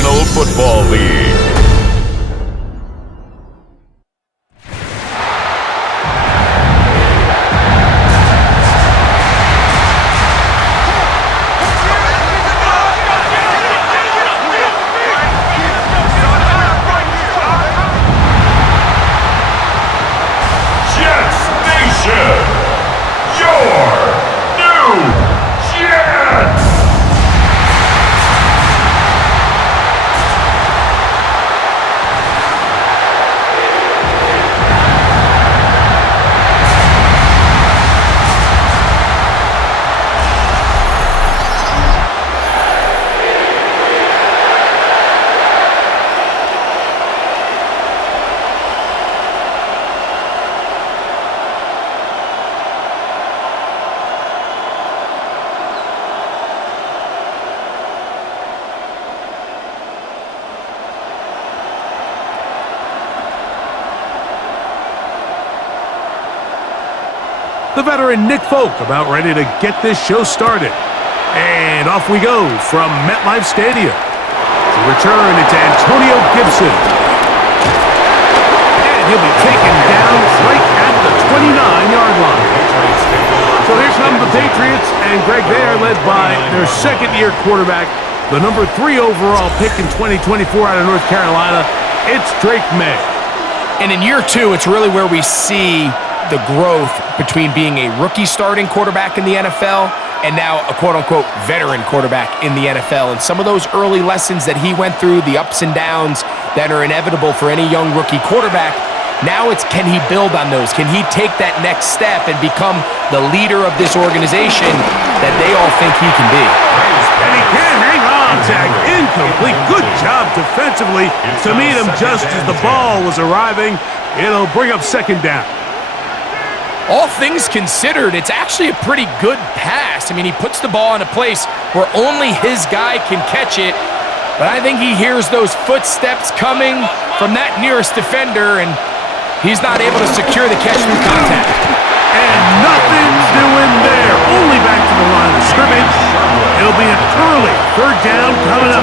National Football League. The veteran Nick Folk about ready to get this show started. And off we go from MetLife Stadium. To return, it's Antonio Gibson. And he'll be taken down right at the 29-yard line. So here come the Patriots, and Greg, they are led by their second-year quarterback, the number 3 overall pick in 2024 out of North Carolina. It's Drake May. And in year 2, it's really where we see the growth between being a rookie starting quarterback in the NFL and now a quote-unquote veteran quarterback in the NFL. And some of those early lessons that he went through, the ups and downs that are inevitable for any young rookie quarterback, now it's can he build on those? Can he take that next step and become the leader of this organization that they all think he can be? And he can hang on, tag incomplete. Good job defensively to meet him just as the ball was arriving. It'll bring up second down. All things considered, it's actually a pretty good pass. I mean, he puts the ball in a place where only his guy can catch it, but I think he hears those footsteps coming from that nearest defender, and he's not able to secure the catch through contact. And nothing's doing there. Only back to the line of scrimmage. It'll be an early third down coming up.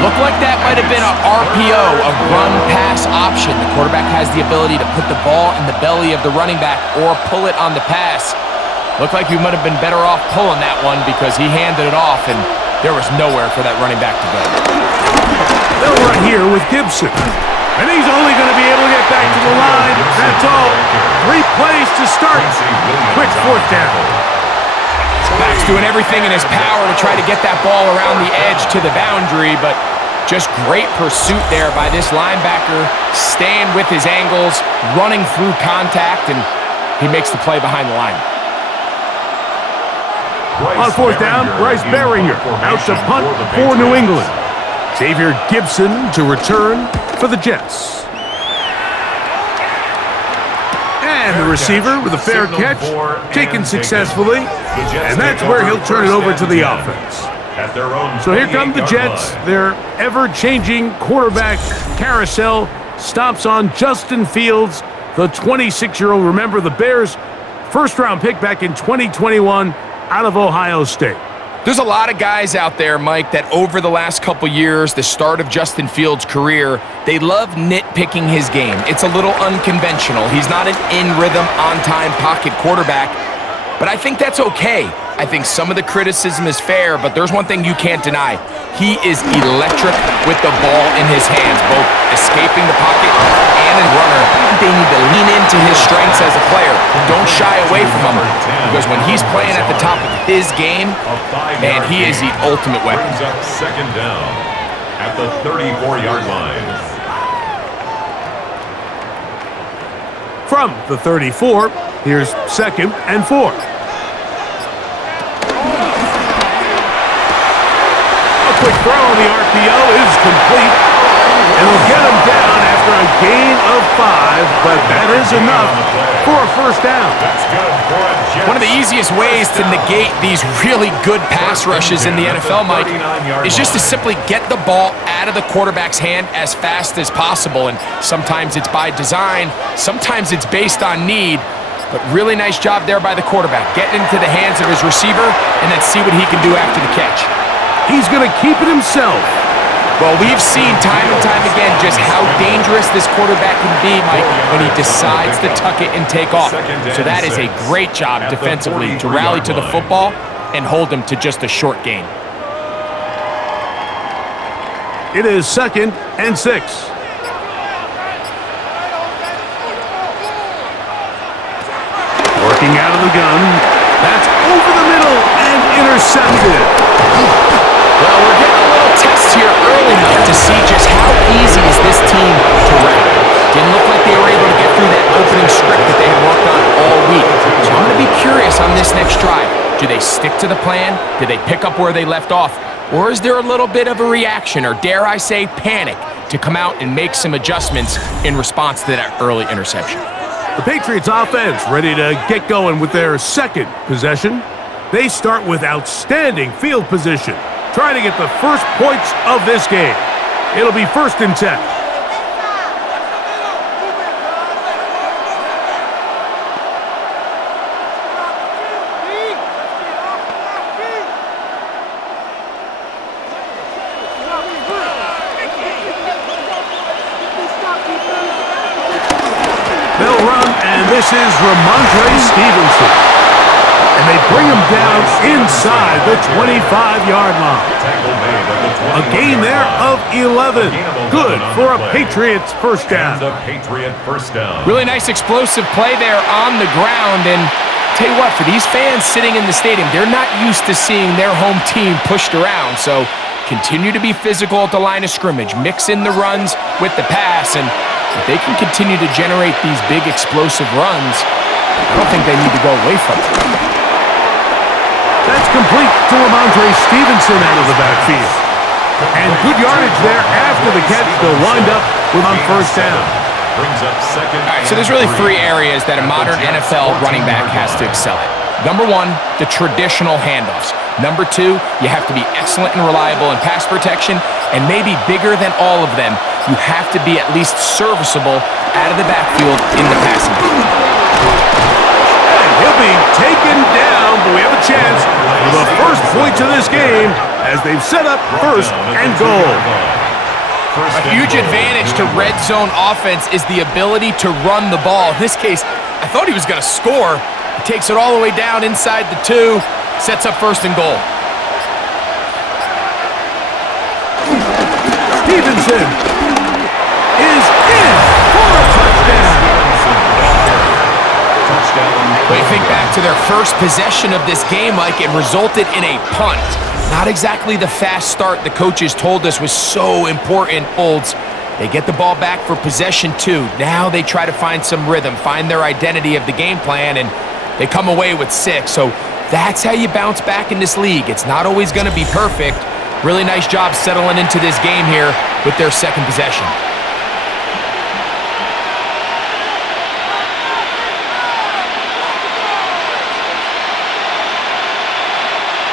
Looked like that might have been an RPO, a run-pass option. The quarterback has the ability to put the ball in the belly of the running back or pull it on the pass. Looked like he might have been better off pulling that one because he handed it off, and there was nowhere for that running back to go. They'll run here with Gibson. And he's only going to be able to get back to the line. That's all. 3 plays to start. Quick fourth down. Back's doing everything in his power to try to get that ball around the edge to the boundary, but just great pursuit there by this linebacker, staying with his angles, running through contact, and he makes the play behind the line. On fourth down, Bryce Baringer out to punt for New England. Xavier Gibson to return for the Jets. And the receiver with a fair catch, taken successfully, and that's where he'll turn it over to the offense. So here come the Jets. Their ever-changing quarterback carousel stops on Justin Fields, the 26-year-old. Remember, the Bears' first-round pick back in 2021 out of Ohio State. There's a lot of guys out there, Mike, that over the last couple years, the start of Justin Fields' career, they love nitpicking his game. It's a little unconventional. He's not an in-rhythm, on-time pocket quarterback, but I think that's okay. I think some of the criticism is fair, but there's one thing you can't deny. He is electric with the ball in his hands, both escaping the pocket and as runner. They need to lean into his strengths as a player. Don't shy away from him, because when he's playing at the top of his game, man, he is the ultimate weapon. Second down at the 34-yard line. From the 34, here's 2nd and 4. Quick throw on the RPO is complete. It'll get him down after a gain of 5, but that is enough for a first down. One of the easiest ways to negate these really good pass rushes in the NFL, Mike, is just to simply get the ball out of the quarterback's hand as fast as possible. And sometimes it's by design, sometimes it's based on need. But really nice job there by the quarterback, getting into the hands of his receiver and then see what he can do after the catch. He's going to keep it himself. Well, we've seen time and time again just how dangerous this quarterback can be, Mike, when he decides to tuck it and take off. So that is a great job defensively to rally to the football and hold him to just a short gain. It is 2nd and 6. Working out of the gun. That's over the middle and intercepted. Well, we're getting a little test here early enough to see just how easy is this team to wreck. Didn't look like they were able to get through that opening script that they had worked on all week. So I'm going to be curious on this next drive. Do they stick to the plan? Do they pick up where they left off? Or is there a little bit of a reaction, or dare I say panic, to come out and make some adjustments in response to that early interception? The Patriots offense ready to get going with their second possession. They start with outstanding field position, trying to get the first points of this game. It'll be 1st and 10. They'll run, and this is Ramondre Stevenson. And they bring him down inside the 25-yard line. A gain there of 11. Good for a Patriots first down. Really nice explosive play there on the ground. And tell you what, for these fans sitting in the stadium, they're not used to seeing their home team pushed around. So continue to be physical at the line of scrimmage. Mix in the runs with the pass. And if they can continue to generate these big explosive runs, I don't think they need to go away from it. That's complete to Ramondre Stevenson out of the backfield. And good yardage there after the catch. They'll wind up with on 1st down. All right, so there's really 3 areas that a modern NFL running back has to excel at. Number 1, the traditional handoffs. Number 2, you have to be excellent and reliable in pass protection. And maybe bigger than all of them, you have to be at least serviceable out of the backfield in the passing game. He'll be taken down, but we have a chance for the first points of this game as they've set up 1st and goal. A huge advantage to red zone offense is the ability to run the ball. In this case, I thought he was going to score. He takes it all the way down inside the 2, sets up 1st and goal. Stevenson is in for a touchdown. When you think back to their first possession of this game, Mike, it resulted in a punt. Not exactly the fast start the coaches told us was so important. Olds, they get the ball back for possession 2. Now they try to find some rhythm, find their identity of the game plan, and they come away with 6. So that's how you bounce back in this league. It's not always going to be perfect. Really nice job settling into this game here with their second possession.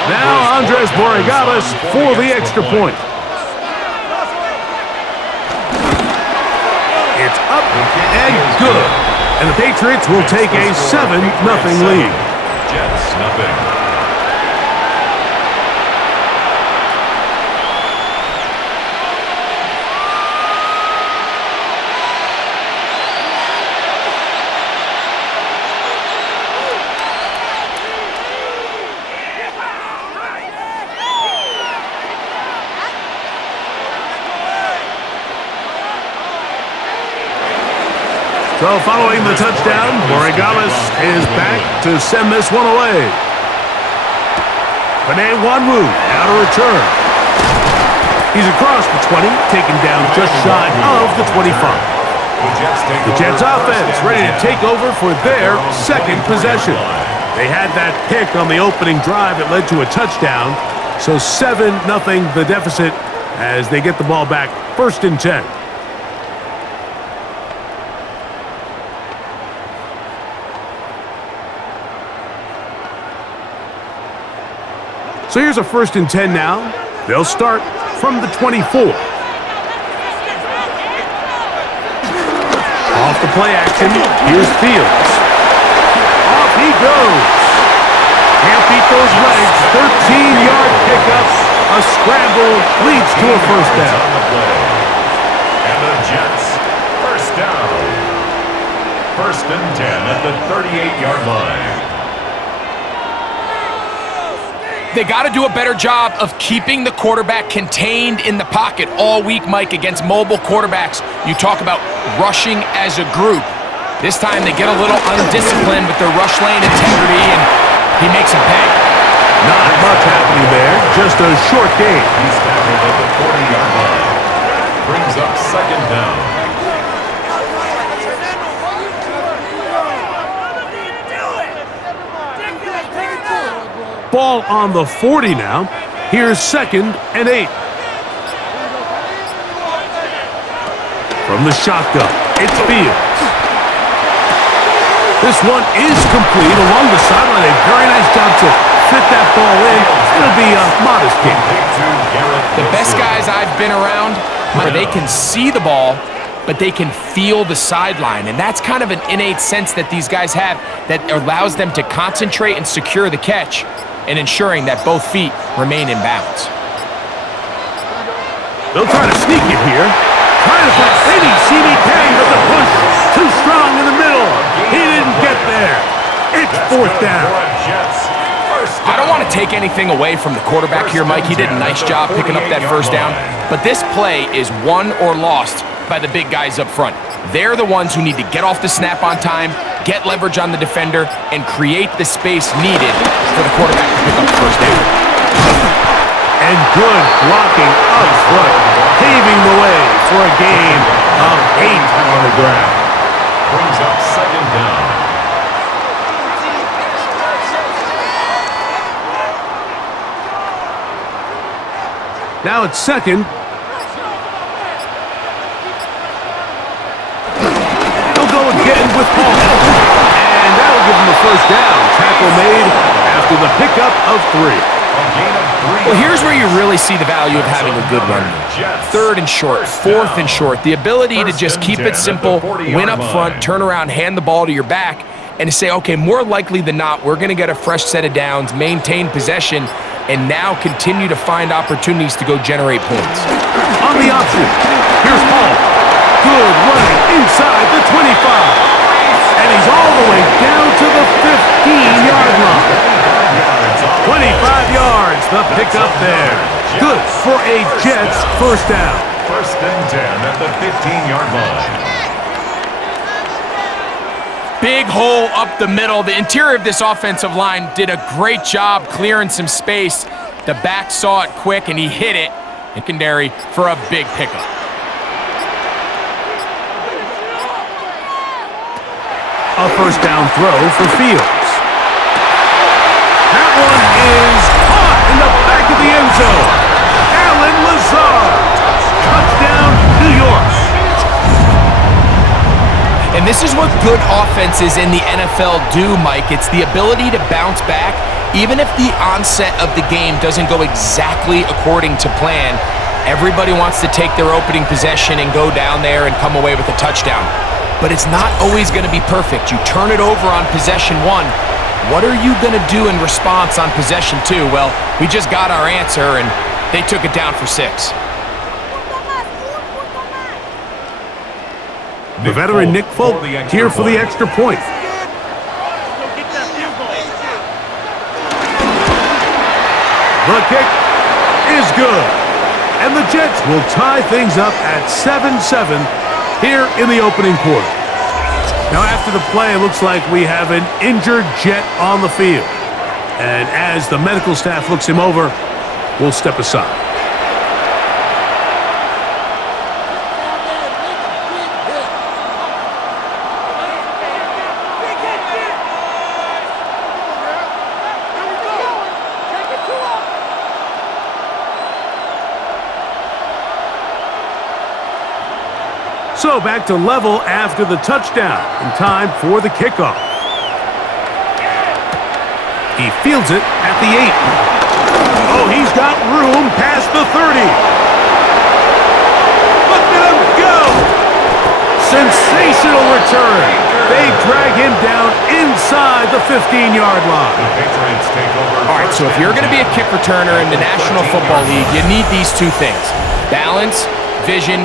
Now Andres Borregales for the extra point. It's up and good. And the Patriots will take a 7-0 lead. Jets, nothing. So following the touchdown, Borregales is back to send this one away. Panay Wanwu now to return. He's across the 20, taken down just shy of the 25. The Jets offense ready to take over for their second possession. They had that pick on the opening drive that led to a touchdown. So 7-0 the deficit as they get the ball back 1st and 10. So here's a 1st and 10 now. They'll start from the 24. Off the play action, here's Fields. Off he goes. Can't beat those legs. 13-yard pickup A scramble leads to a first down. And the Jets, first down. First and 10 at the 38-yard line. They got to do a better job of keeping the quarterback contained in the pocket all week, Mike, against mobile quarterbacks. You talk about rushing as a group. This time they get a little undisciplined with their rush lane integrity, and he makes them pay. Not much happening there, just a short game. He's tackled at the 40-yard line. Brings up second down. Ball on the 40 now. Here's 2nd and 8. From the shotgun, it's Fields. This one is complete along the sideline. A very nice job to fit that ball in. It'll be a modest game. The best guys I've been around, where they can see the ball, but they can feel the sideline. And that's kind of an innate sense that these guys have that allows them to concentrate and secure the catch and ensuring that both feet remain in bounds. They'll try to sneak it here. Trying to find CDK, but the push too strong in the middle. He didn't get there. It's fourth down. I don't want to take anything away from the quarterback here, Mike. He did a nice job picking up that first down. But this play is won or lost by the big guys up front. They're the ones who need to get off the snap on time, get leverage on the defender, and create the space needed for the quarterback to pick up the first down. And good blocking up front, paving the way for a gain of 8 on the ground. Brings up second down. Now it's 2nd. They'll go again with Paul. And that'll give them the first down. Tackle made after the pickup of 3. Well, here's where you really see the value of having a good run. 3rd and short, 4th and short. The ability to just keep it simple, win up front, turn around, hand the ball to your back, and to say, okay, more likely than not, we're going to get a fresh set of downs, maintain possession, and now continue to find opportunities to go generate points. On the option, here's Paul. Good running inside the 25. And he's all the way down to the 15-yard line. 25 yards, the pickup there. Good for a Jets first down. First and 10 at the 15-yard line. Big hole up the middle. The interior of this offensive line did a great job clearing some space. The back saw it quick, and he hit it. Secondary for a big pickup. A first down throw for Fields. That one is caught in the back of the end zone. Allen Lazard. Touchdown, New York. And this is what good offenses in the NFL do, Mike. It's the ability to bounce back, even if the onset of the game doesn't go exactly according to plan. Everybody wants to take their opening possession and go down there and come away with a touchdown. But it's not always going to be perfect. You turn it over on possession 1. What are you going to do in response on possession 2? Well, we just got our answer, and they took it down for 6. The veteran Nick Folk here for the extra point. The kick is good. And the Jets will tie things up at 7-7 here in the opening quarter. Now after the play, it looks like we have an injured Jet on the field. And as the medical staff looks him over, we'll step aside. So back to level after the touchdown, in time for the kickoff. He fields it at the 8. Oh, he's got room past the 30. Look at him go! Sensational return. They drag him down inside the 15-yard line. The Patriots take over. All right, so if you're going to be a kick returner in the National Football League, you need these two things: balance, vision,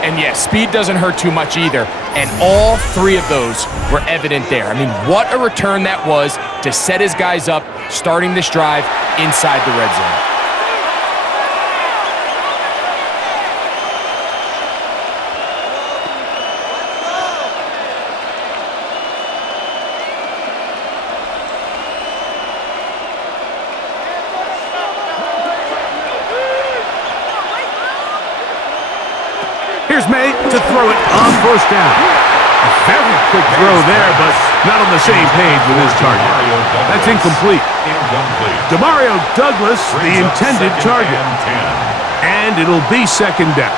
and yes, speed doesn't hurt too much either. And all three of those were evident there. I mean, what a return that was to set his guys up, starting this drive inside the red zone. Here's May to throw it on first down. A very quick throw there, but not on the same page with his target. That's incomplete. Demario Douglas, the intended target. And it'll be second down.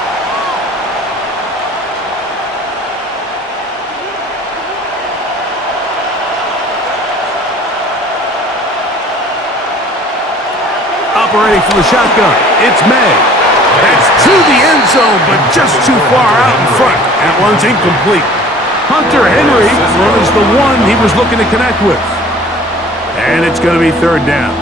Operating from the shotgun, it's May. That's to the end zone, but just too far out in front. That one's incomplete. Hunter Henry was the one he was looking to connect with. And it's going to be third down.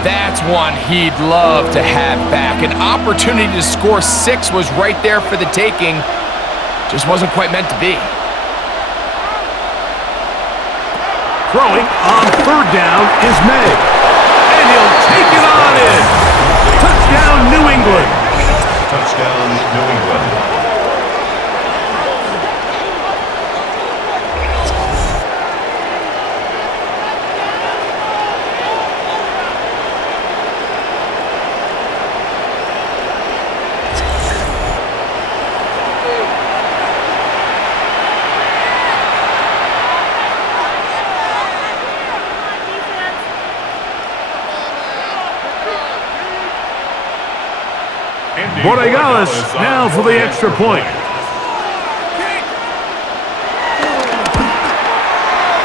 That's one he'd love to have back. An opportunity to score 6 was right there for the taking. Just wasn't quite meant to be. Throwing on third down is May. And he'll take it on in. Touchdown, New England. Touchdown, New England. Borregales now for the extra point.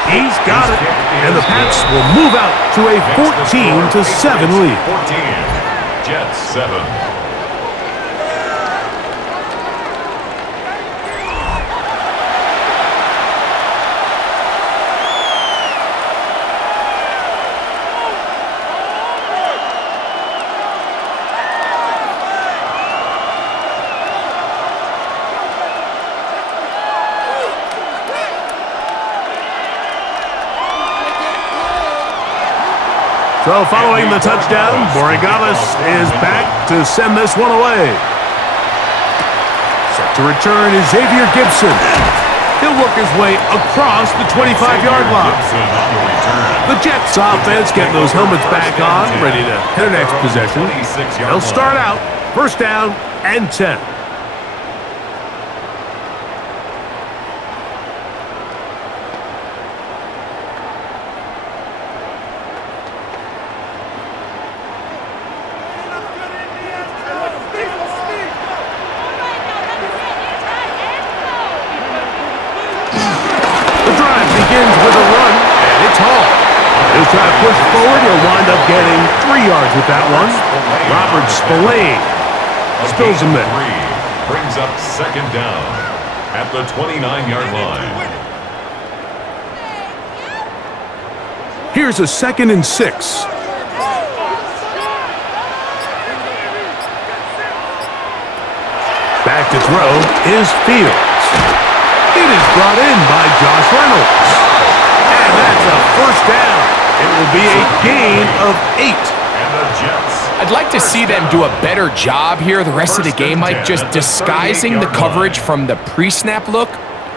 He's got it, and the Pats will move out to a 14-7 lead. 14, Jets 7. So following the touchdown, Borregales is back to send this one away. Set to return is Xavier Gibson. He'll work his way across the 25-yard line. The Jets offense getting those helmets back on, ready to hit their next possession. They'll start out first down and 10. He'll try to push forward. He'll wind up getting 3 yards with that one. Robert Spillane spills him there. Brings up second down at the 29-yard line. Here's a 2nd and 6. Back to throw is Fields. It is brought in by Josh Reynolds. And that's a first down. It will be a gain of 8. And the Jets. I'd like to see them do a better job here the rest of the game, Mike, just disguising the coverage from the pre-snap look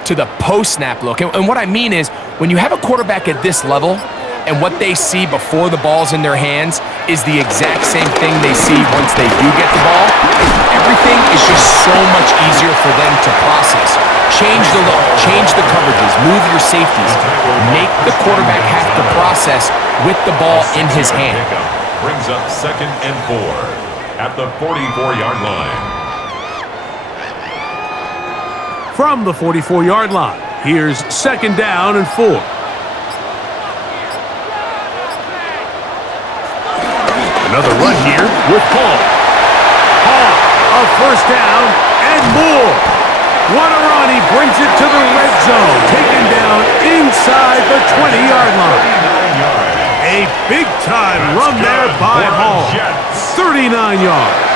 to the post-snap look. And what I mean is, when you have a quarterback at this level, and what they see before the ball's in their hands is the exact same thing they see once they do get the ball, everything is just so much easier for them to process. Change the look, change the coverages, move your safeties, make the quarterback have to process with the ball in his hand. Brings up 2nd and 4 at the 44-yard line. From the 44-yard line, here's 2nd down and 4. Another run here with Hall. Hall, a first down and more. What a run. He brings it to the red zone. Taken down inside the 20-yard line. 39 yards. A big-time run there by Hall. 39 yards.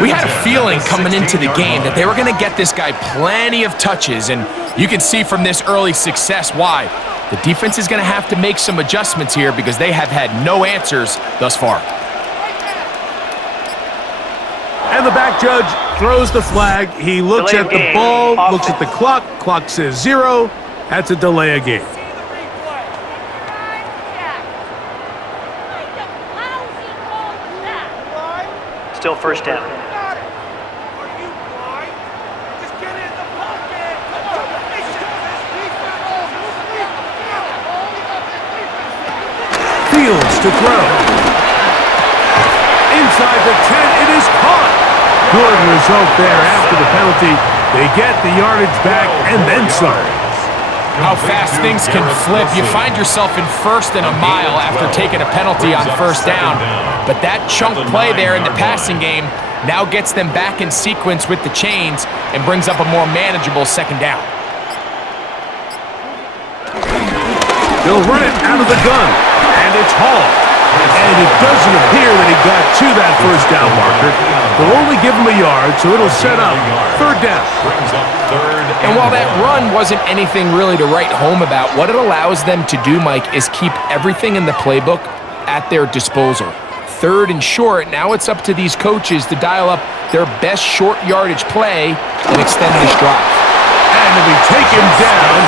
We had a feeling coming into the game that they were going to get this guy plenty of touches, and you can see from this early success why. The defense is going to have to make some adjustments here because they have had no answers thus far. And the back judge throws the flag. He looks at the ball, looks at the clock. Clock says 0. That's a delay of game. Still first down. Fields to throw. Inside the 10, it is caught. Good result there after the penalty. They get the yardage back and then some. How fast things can flip. You find yourself in first and a mile after taking a penalty on first down. But that chunk play there in the passing game now gets them back in sequence with the chains and brings up a more manageable second down. They'll run it out of the gun, and it's Hall. And it doesn't appear that he got to that first down marker. They'll only give him a yard, so it'll set up third down. And while that run wasn't anything really to write home about, what it allows them to do, Mike, is keep everything in the playbook at their disposal. Third and short, now it's up to these coaches to dial up their best short yardage play and extend this drive. And to be taken down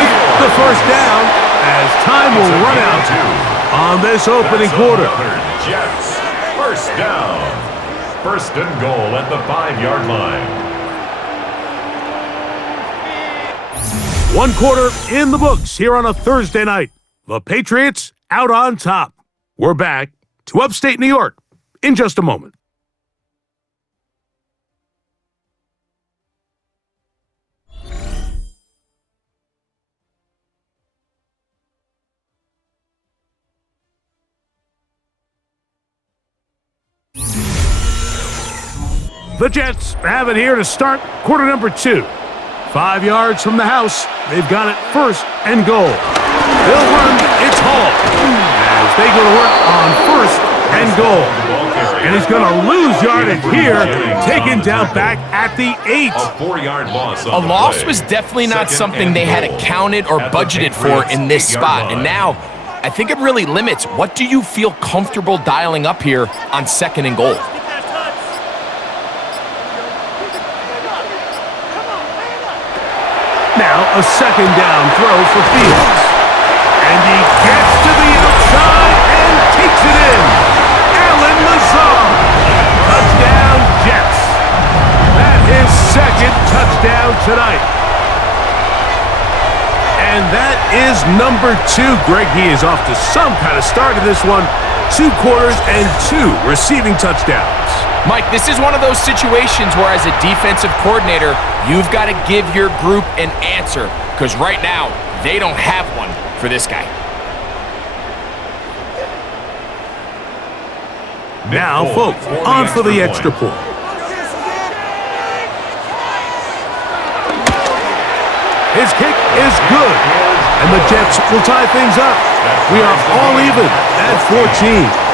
with the first down as time will run out on this opening quarter. Jets, first down. First and goal at the 5-yard line. 1 quarter in the books here on a Thursday night. The Patriots out on top. We're back to upstate New York in just a moment. The Jets have it here to start quarter number 2. 5 yards from the house. They've got it first and goal. They'll run. It's Hall as they go to work on first and goal. And he's going to lose yardage here, taken down back at the 8. A 4-yard loss. A loss was definitely not something they had accounted or budgeted for in this spot. And now, I think it really limits what do you feel comfortable dialing up here on second and goal. Now a second down throw for Fields. And he gets to the outside and takes it in. Allen Lazard. Touchdown, Jets. That's his second touchdown tonight. And that is number 2. Greg, he is off to some kind of start in this one. 2 quarters and 2 receiving touchdowns. Mike, this is one of those situations where as a defensive coordinator, you've got to give your group an answer because right now, they don't have one for this guy. Now, folks, on for the extra point. His kick is good, and the Jets will tie things up. We are all even at 14.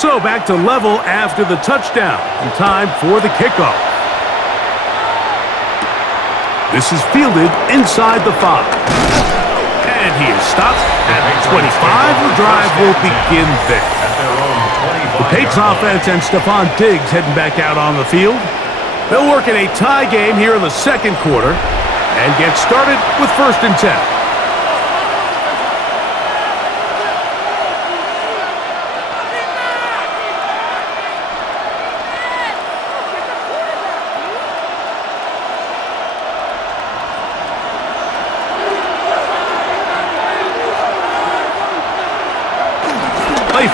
So back to level after the touchdown, and time for the kickoff. This is fielded inside the 5. And he is stopped at the 25. The drive will begin there. The Patriots offense and Stephon Diggs heading back out on the field. They'll work in a tie game here in the second quarter and get started with first and 10.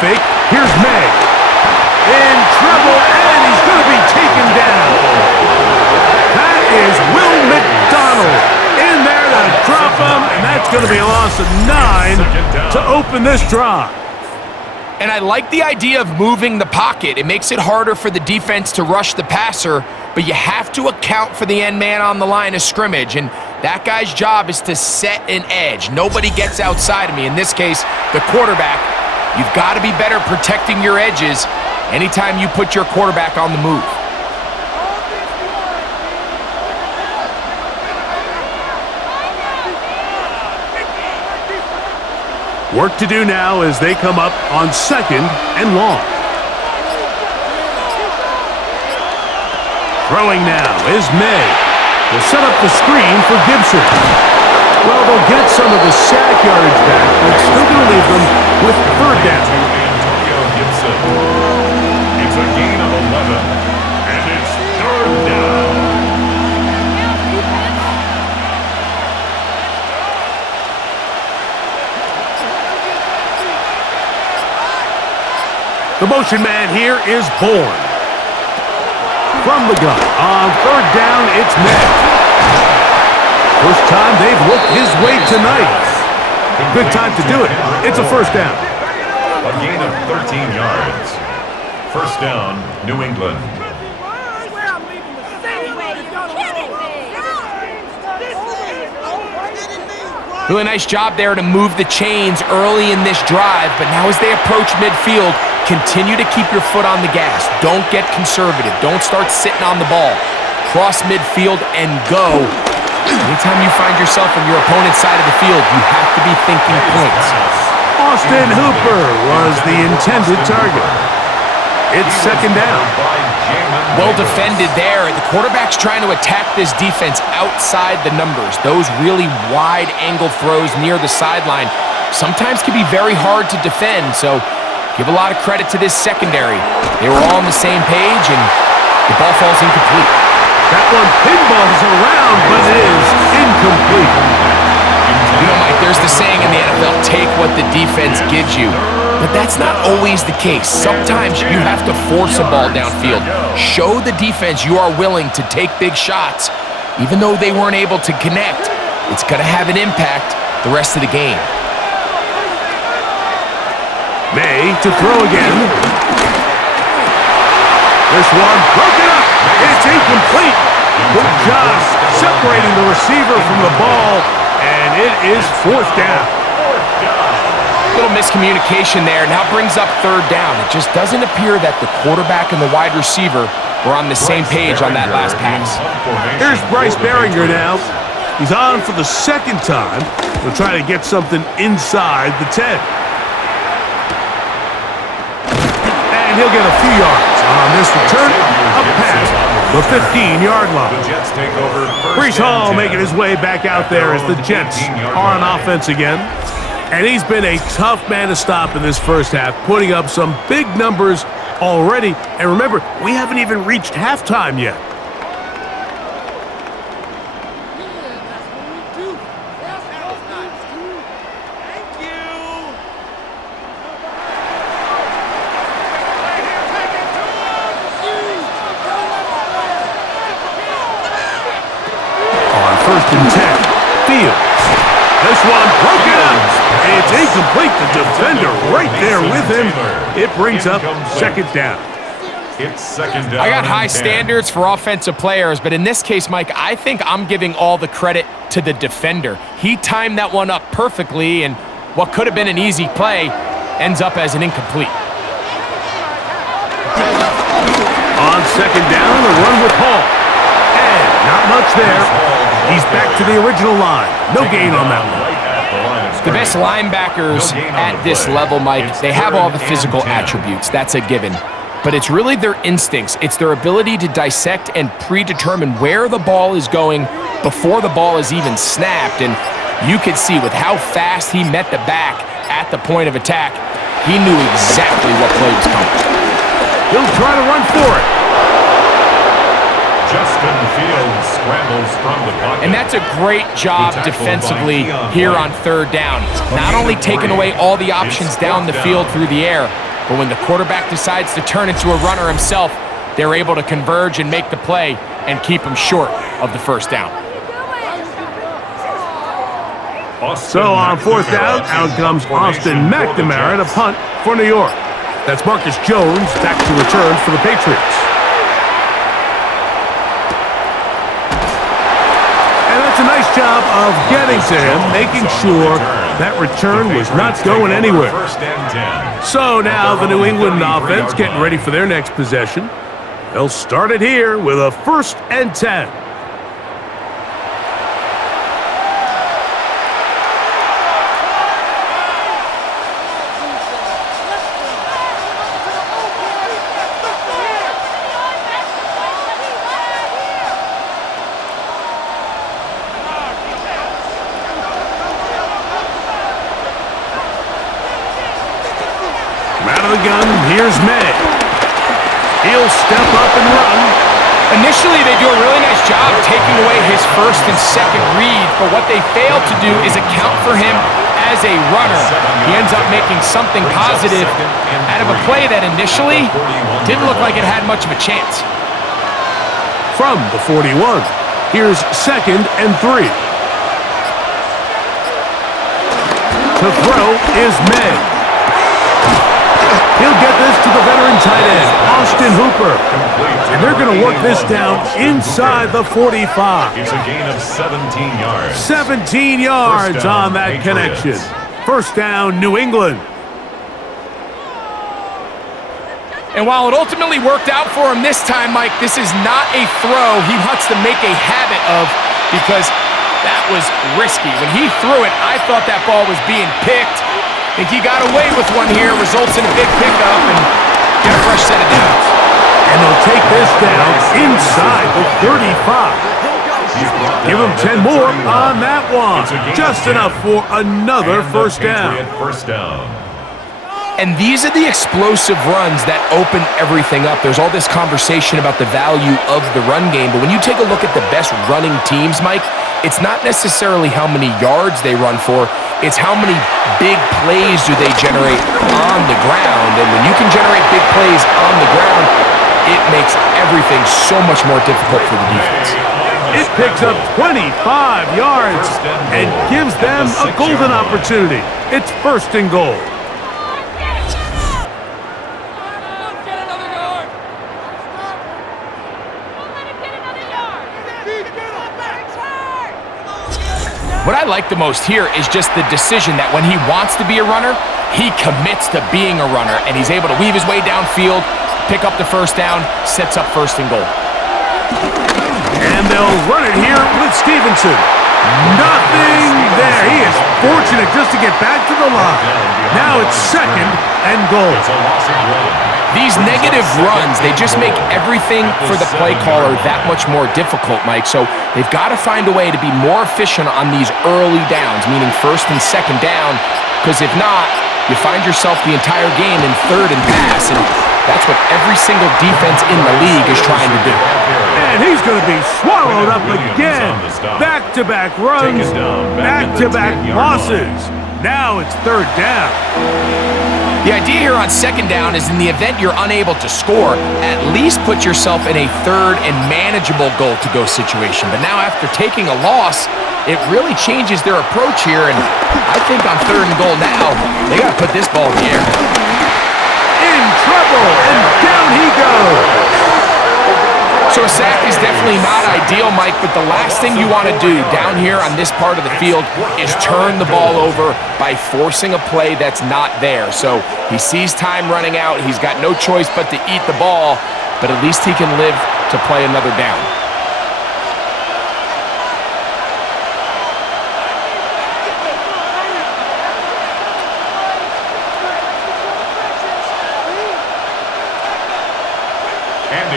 fake. Here's May. In trouble, and he's going to be taken down. That is Will McDonald in there to drop him, and that's going to be a loss of 9 to open this drive. And I like the idea of moving the pocket. It makes it harder for the defense to rush the passer, but you have to account for the end man on the line of scrimmage, and that guy's job is to set an edge. Nobody gets outside of me. In this case, the quarterback. You've got to be better protecting your edges anytime you put your quarterback on the move. Work to do now as they come up on 2nd and long. Throwing now is May. They'll set up the screen for Gibson. Well, they'll get some of the sack yardage back, but still going to leave them with 3rd down. Antonio Gibson. It's a gain of 11, and it's 3rd down. The motion man here is Bourne. From the gun, on 3rd down, it's May. First time they've looked his way tonight. Good time to do it. It's a 1st down. A gain of 13 yards. 1st down, New England. Really nice job there to move the chains early in this drive, but now as they approach midfield, continue to keep your foot on the gas. Don't get conservative. Don't start sitting on the ball. Cross midfield and go. Anytime you find yourself on your opponent's side of the field, you have to be thinking points. Austin Hooper was the intended target. It's 2nd down. Well defended there. The quarterback's trying to attack this defense outside the numbers. Those really wide angle throws near the sideline sometimes can be very hard to defend, so give a lot of credit to this secondary. They were all on the same page, and the ball falls incomplete. That one pinballs around, but it is incomplete. You know, Mike, there's the saying in the NFL, take what the defense gives you. But that's not always the case. Sometimes you have to force a ball downfield. Show the defense you are willing to take big shots. Even though they weren't able to connect, it's going to have an impact the rest of the game. May to throw again. This one broken up. It's incomplete. Good job separating the receiver from the ball, and it is 4th down. Little miscommunication there. Now brings up 3rd down. It just doesn't appear that the quarterback and the wide receiver were on the same page on that last pass. Here's Bryce Behringer now. He's on for the 2nd time. He'll try to get something inside the 10. And he'll get a few yards on this return up past the 15-yard line. Breece Hall making his way back out there as the Jets are on offense again. And he's been a tough man to stop in this 1st half, putting up some big numbers already. And remember, we haven't even reached halftime yet. On 1st and 10, Fields. This one broken up. It's incomplete. The defender right there with him. It brings up 2nd down. It's 2nd down. I got high standards for offensive players, but in this case, Mike, I think I'm giving all the credit to the defender. He timed that one up perfectly, and what could have been an easy play ends up as an incomplete. On 2nd down, a run with Hall. And not much there. He's back to the original line. No gain on that one. The best linebackers at this level, Mike, they have all the physical attributes. That's a given. But it's really their instincts. It's their ability to dissect and predetermine where the ball is going before the ball is even snapped. And you could see with how fast he met the back at the point of attack, he knew exactly what play was coming. He'll try to run for it. Justin Fields scrambles from the pocket. And that's a great job defensively here on 3rd down. Not only taking away all the options down the field through the air, But when the quarterback decides to turn into a runner himself, they're able to converge and make the play and keep him short of the first down. So on fourth down, out comes Austin McNamara to punt for New York. That's Marcus Jones back to return for the Patriots. And that's a nice job of getting to him, making sure that return was not going anywhere. So now the New England offense getting ready for their next possession. They'll start it here with a 1st and 10. Out of the gun, here's May. He'll step up and run. Initially, they do a really nice job taking away his first and second read, but what they fail to do is account for him as a runner. He ends up making something positive out of a play that initially didn't look like it had much of a chance. From the 41, here's 2nd and 3. To throw is May. He'll get this to the veteran tight end, Austin Hooper. And they're going to work this down inside the 45. It's a gain of 17 yards. 17 yards on that connection. First down, New England. And while it ultimately worked out for him this time, Mike, this is not a throw he wants to make a habit of because that was risky. When he threw it, I thought that ball was being picked. I think he got away with one here, results in a big pickup, and get a fresh set of downs. And they'll take this down inside the 35. Give him 10 more on that one. Just enough for another first down. And these are the explosive runs that open everything up. There's all this conversation about the value of the run game, but when you take a look at the best running teams, Mike, it's not necessarily how many yards they run for, it's how many big plays do they generate on the ground. And when you can generate big plays on the ground, it makes everything so much more difficult for the defense. It picks up 25 yards and gives them a golden opportunity. It's 1st and goal. What I like the most here is just the decision that when he wants to be a runner, he commits to being a runner, and he's able to weave his way downfield, pick up the first down, sets up 1st and goal. And they'll run it here with Stevenson. Nothing there. He is fortunate just to get back to the line. Now it's 2nd and goal. These negative runs, they just make everything for the play caller that much more difficult, Mike. So they've got to find a way to be more efficient on these early downs, meaning 1st and 2nd down, because if not, you find yourself the entire game in 3rd and pass, and that's what every single defense in the league is trying to do. And he's going to be swallowed up again. Back-to-back runs, back-to-back losses. Now it's 3rd down. The idea here on 2nd down is in the event you're unable to score, at least put yourself in a 3rd and manageable goal-to-go situation. But now after taking a loss, it really changes their approach here, and I think on 3rd and goal now, they got to put this ball in the air. In trouble, and down he goes. So a sack is definitely not ideal, Mike, but the last thing you want to do down here on this part of the field is turn the ball over by forcing a play that's not there. So he sees time running out. He's got no choice but to eat the ball, but at least he can live to play another down.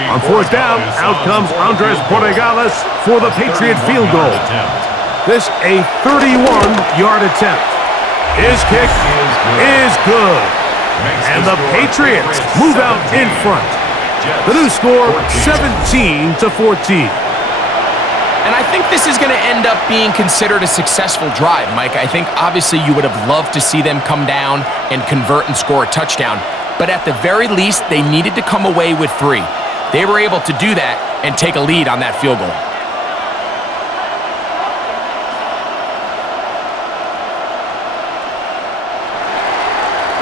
On 4th down, out comes Andres Portegales for the Patriot field goal. This a 31-yard attempt. His kick is good. And the Patriots move out in front. The new score, 17-14. And I think this is going to end up being considered a successful drive, Mike. I think obviously you would have loved to see them come down and convert and score a touchdown. but at the very least, they needed to come away with 3. They were able to do that and take a lead on that field goal.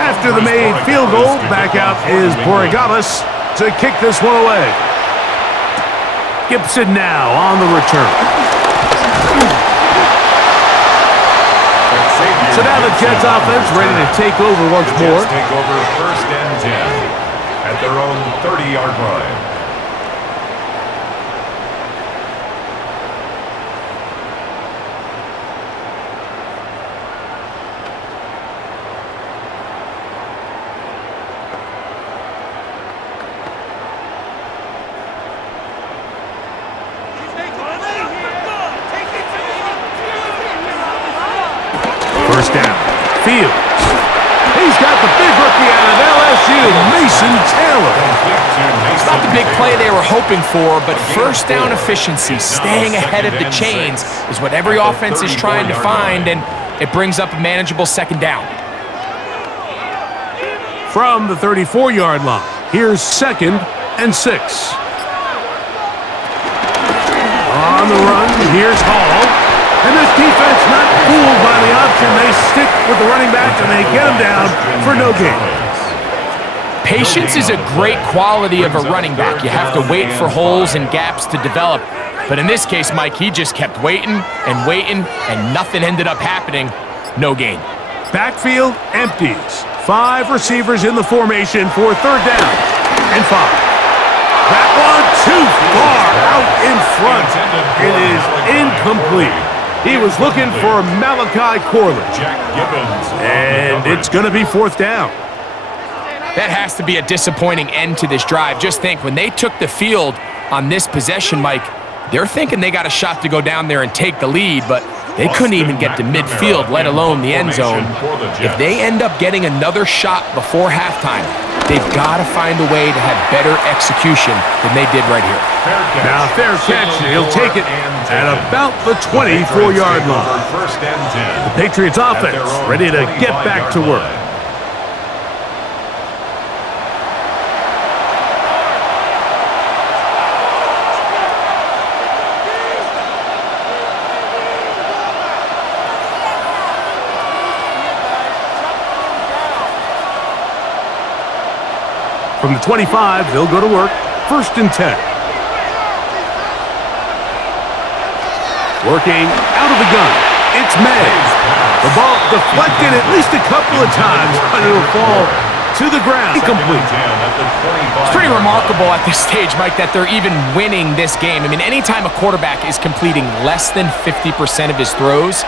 After the made field goal, back out is Borregales to kick this one away. Gibson now on the return. So now the Jets offense ready to take over once more. Take over first and 10 at their own 30-yard line. First down. Fields. He's got the big rookie out of LSU, Mason Taylor. It's not the big play they were hoping for, but first down efficiency, staying ahead of the chains, is what every offense is trying to find, and it brings up a manageable second down. From the 34-yard line, here's 2nd and 6. On the run, here's Hall. And this defense not fooled by the option. They stick with the running back and they get him down for no gain. Patience is a great quality of a running back. You have to wait for holes and gaps to develop. But in this case, Mike, he just kept waiting and nothing ended up happening. No gain. Backfield empties. 5 receivers in the formation for 3rd down and 5. That one too far out in front. It is incomplete. He was looking for Malachi Corley. And it's going to be 4th down. That has to be a disappointing end to this drive. Just think, when they took the field on this possession, Mike, they're thinking they got a shot to go down there and take the lead, but they couldn't even get to midfield, let alone the end zone. If they end up getting another shot before halftime, they've got to find a way to have better execution than they did right here. Now, fair catch. He'll take it at about the 24-yard line. The Patriots offense ready to get back to work. From the 25, they'll go to work. 1st and 10. Working out of the gun. It's May. The ball deflected at least a couple of times, but it'll fall to the ground. Incomplete. It's pretty remarkable at this stage, Mike, that they're even winning this game. I mean, anytime a quarterback is completing less than 50% of his throws,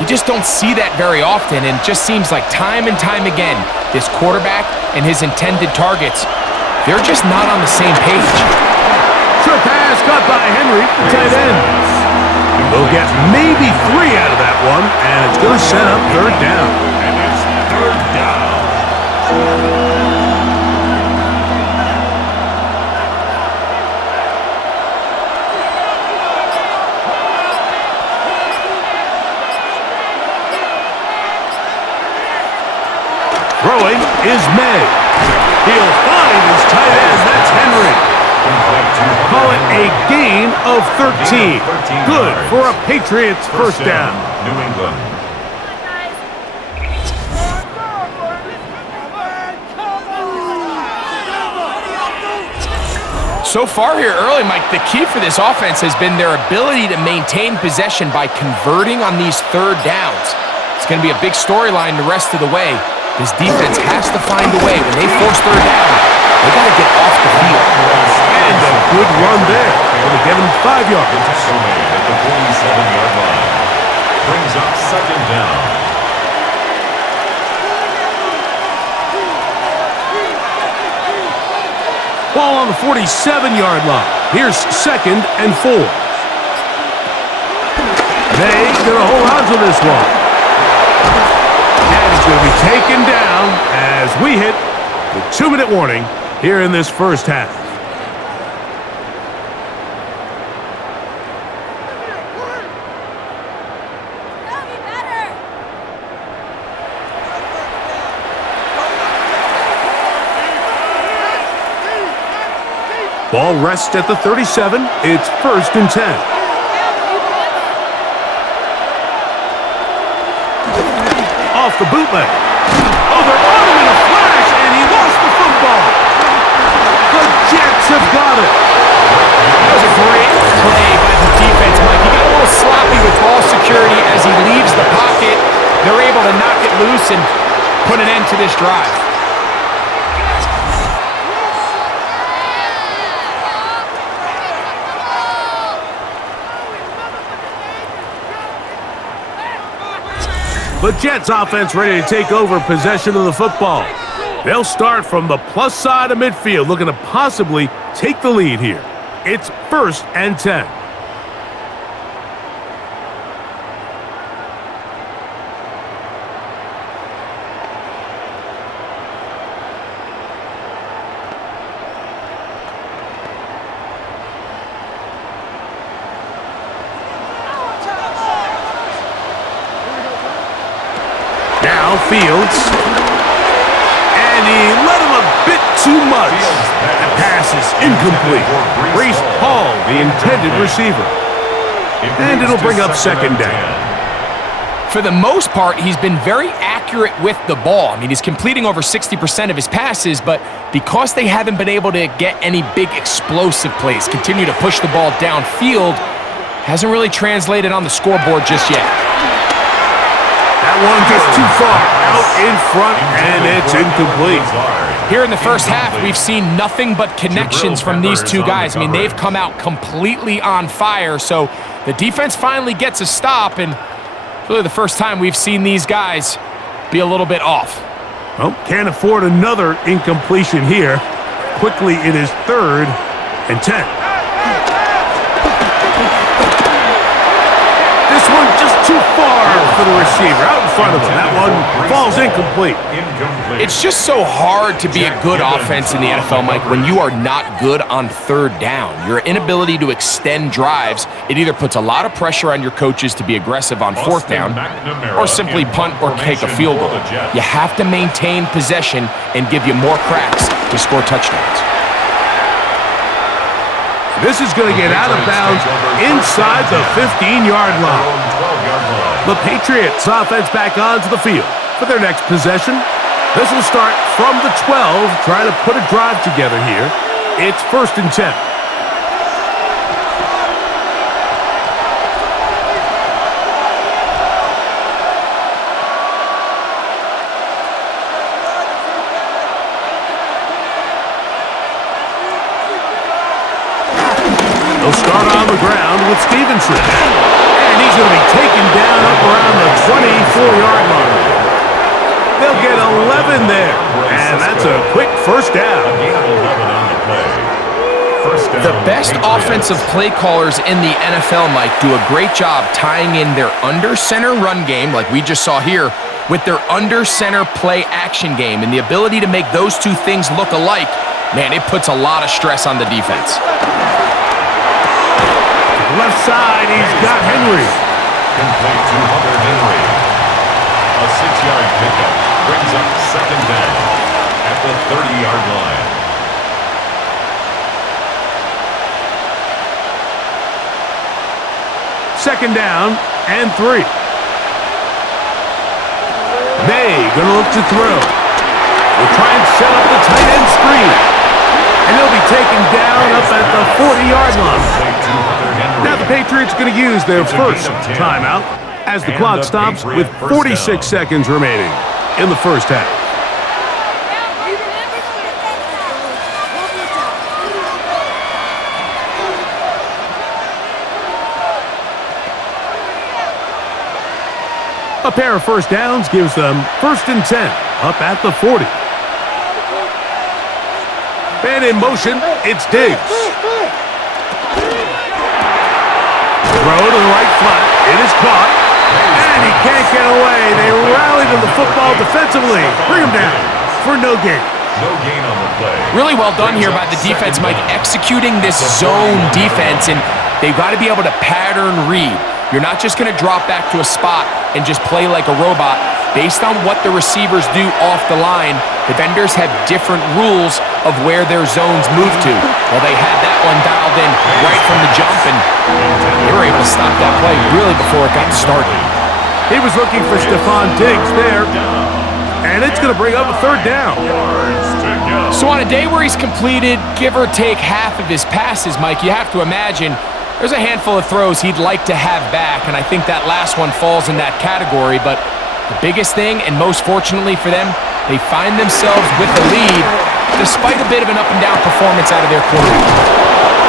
you just don't see that very often, and it just seems like time and time again, this quarterback and his intended targets, they're just not on the same page. Short pass caught by Henry, the tight end. They'll get maybe 3 out of that one, and it's going to set up 3rd down. And it's 3rd down. Throwing is May. He'll find his tight end. That's Henry. Call it a gain of 13. Good for a Patriots first down. New England. So far here early, Mike, the key for this offense has been their ability to maintain possession by converting on these 3rd downs. It's going to be a big storyline the rest of the way. This defense has to find a way. When they force 3rd down, they got to get off the field. And a good run there. Going to get him 5 yards. At the 47-yard line. Brings up 2nd down. Ball on the 47-yard line. Here's 2nd and 4. They going to hold on to this one. And it's going to be taken down as we hit the 2-minute warning here in this first half. Ball rests at the 37. It's 1st and 10. Off the bootleg. Oh, they're on him in a flash, and he lost the football. The Jets have got it. That was a great play by the defense, Mike. He got a little sloppy with ball security as he leaves the pocket. They're able to knock it loose and put an end to this drive. The Jets offense ready to take over possession of the football. They'll start from the plus side of midfield, looking to possibly take the lead here. It's 1st and 10. Now Fields. And he let him a bit too much. That pass is incomplete. Breece Hall, the intended receiver. And it'll bring up 2nd down. For the most part, he's been very accurate with the ball. I mean, he's completing over 60% of his passes, but because they haven't been able to get any big explosive plays, continue to push the ball downfield, hasn't really translated on the scoreboard just yet. That one gets too far out in front, and it's incomplete. Here in the first half, we've seen nothing but connections from these two guys. I mean, they've come out completely on fire, so the defense finally gets a stop, and really the first time we've seen these guys be a little bit off. Well, can't afford another incompletion here. Quickly, it is 3rd and 10. This one just too far for the receiver. Out in front of him. That one falls incomplete. It's just so hard to be a good offense in the NFL, Mike, when you are not good on 3rd down. Your inability to extend drives, it either puts a lot of pressure on your coaches to be aggressive on 4th down or simply punt or kick a field goal. You have to maintain possession and give you more cracks to score touchdowns. This is going to get out of bounds inside the 15-yard line. The Patriots offense back onto the field for their next possession. This will start from the 12, trying to put a drive together here. It's 1st and 10. They'll start on the ground with Stevenson. And he's going to be taken down up around the 24-yard line. They'll get 11 there. And that's a quick 1st down. The best offensive play callers in the NFL, Mike, do a great job tying in their under-center run game, like we just saw here, with their under-center play action game. And the ability to make those two things look alike, man, it puts a lot of stress on the defense. Left side, he's got Henry. Complete to Hunter Henry. A 6-yard pickup brings up 2nd down at the 30-yard line. Second down and 3. May gonna look to throw. We'll try and set up the tight end screen. And he'll be taken down up at the 40-yard line. Now the Patriots going to use their first timeout as the clock stops with 46 seconds remaining in the first half. A pair of 1st downs gives them 1st and 10 up at the 40. And in motion, it's Diggs. Throw to the right flat. It is caught. And he can't get away. They rallied to the football defensively. Bring him down for no gain. No gain on the play. Really well done here by the defense, Mike, executing this zone defense, and they've got to be able to pattern read. You're not just going to drop back to a spot and just play like a robot. Based on what the receivers do off the line, the vendors have different rules of where their zones move to. Well, they had that play really before it got started. He was looking for Stephon Diggs there, and it's going to bring up a third down. So on a day where he's completed, give or take half of his passes, Mike, you have to imagine there's a handful of throws he'd like to have back, and I think that last one falls in that category. But the biggest thing, and most fortunately for them, they find themselves with the lead despite a bit of an up-and-down performance out of their quarterback.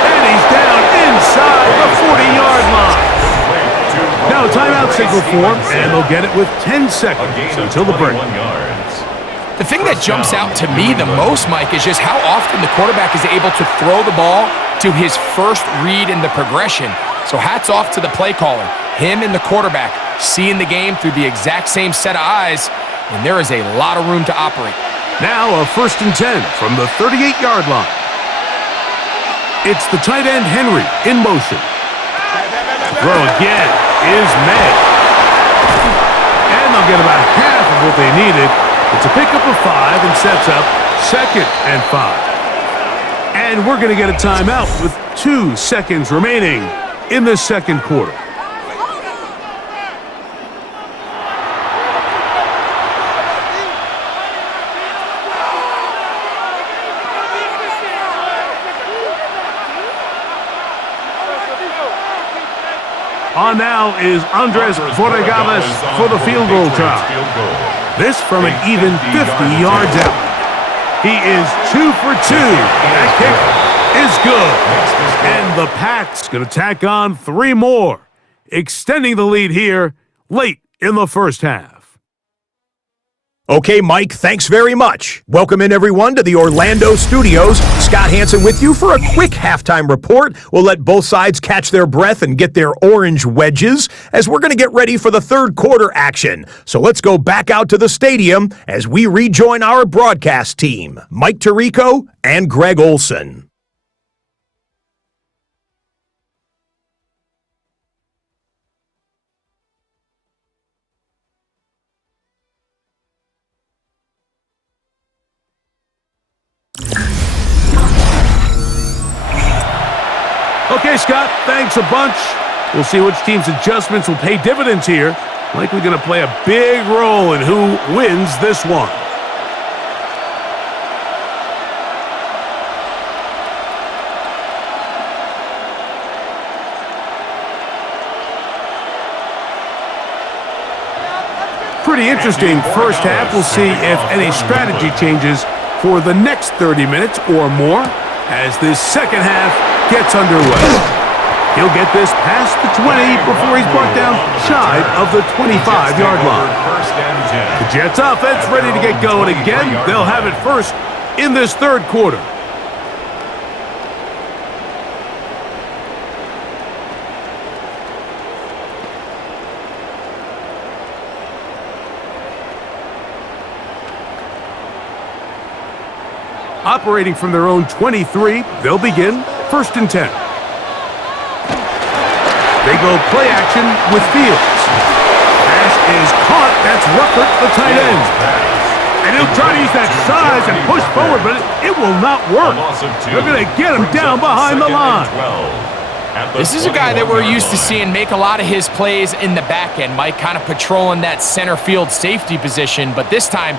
And he's down inside the 40-yard line. Now a timeout signal for him, and they'll get it with 10 seconds until the break. The thing that jumps out to me the most, Mike, is just how often the quarterback is able to throw the ball to his first read in the progression. So hats off to the play caller. Him and the quarterback seeing the game through the exact same set of eyes, and there is a lot of room to operate. Now a 1st and 10 from the 38-yard line. It's the tight end Henry in motion. Throw again is made. And they'll get about half of what they needed. It's a pickup of 5 and sets up 2nd and 5. And we're going to get a timeout with 2 seconds remaining in the second quarter. On now is Andres Borregales for the field goal try. This from an even 50 yards out. He is 2 for 2. That kick is good. And the Pats going to tack on 3 more, extending the lead here late in the first half. Okay, Mike, thanks very much. Welcome in, everyone, to the Orlando studios. Scott Hansen with you for a quick halftime report. We'll let both sides catch their breath and get their orange wedges as we're going to get ready for the third quarter action. So let's go back out to the stadium as we rejoin our broadcast team, Mike Tirico and Greg Olson. Okay, Scott, thanks a bunch. We'll see which team's adjustments will pay dividends here. Likely going to play a big role in who wins this one. Pretty interesting first half. We'll see if any strategy changes for the next 30 minutes or more as this second half gets underway. He'll get this past the 20 before he's brought down shy of the 25-yard line. The Jets offense ready to get going again. They'll have it first in this third quarter. Operating from their own 23, they'll begin 1st and 10. They go play action with Fields. Pass is caught. That's Ruckert, the tight end. And he'll try to use that size and push forward, but it will not work. They're going to get him down behind the line. This is a guy that we're used to seeing make a lot of his plays in the back end, Mike, kind of patrolling that center field safety position, but this time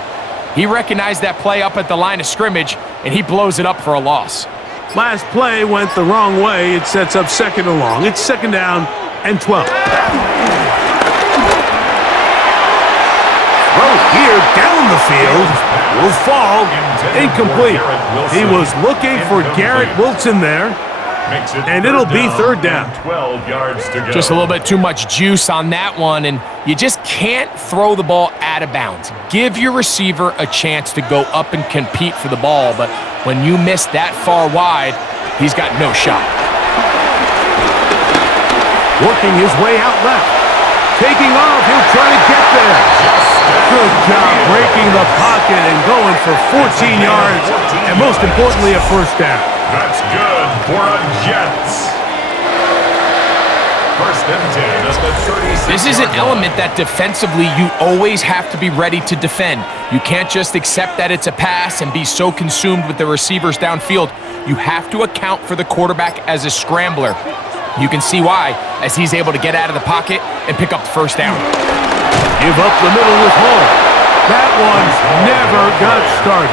he recognized that play up at the line of scrimmage, and he blows it up for a loss. Last play went the wrong way. It sets up 2nd and long. It's 2nd down and 12. Throw here down the field will fall incomplete. He was looking for Garrett Wilson there, and it'll be 3rd down. 12 yards to go. Just a little bit too much juice on that one, and you just can't throw the ball out of bounds. Give your receiver a chance to go up and compete for the ball, but when you miss that far wide, he's got no shot. Working his way out left. Taking off, he'll try to get there. Good job breaking the pocket and going for 14 yards, and most importantly, a 1st down. That's good for a Jets. 1st and 10 as the 36. This is an element that defensively you always have to be ready to defend. You can't just accept that it's a pass and be so consumed with the receivers downfield. You have to account for the quarterback as a scrambler. You can see why, as he's able to get out of the pocket and pick up the first down. Give up the middle with Hall. That one never got started.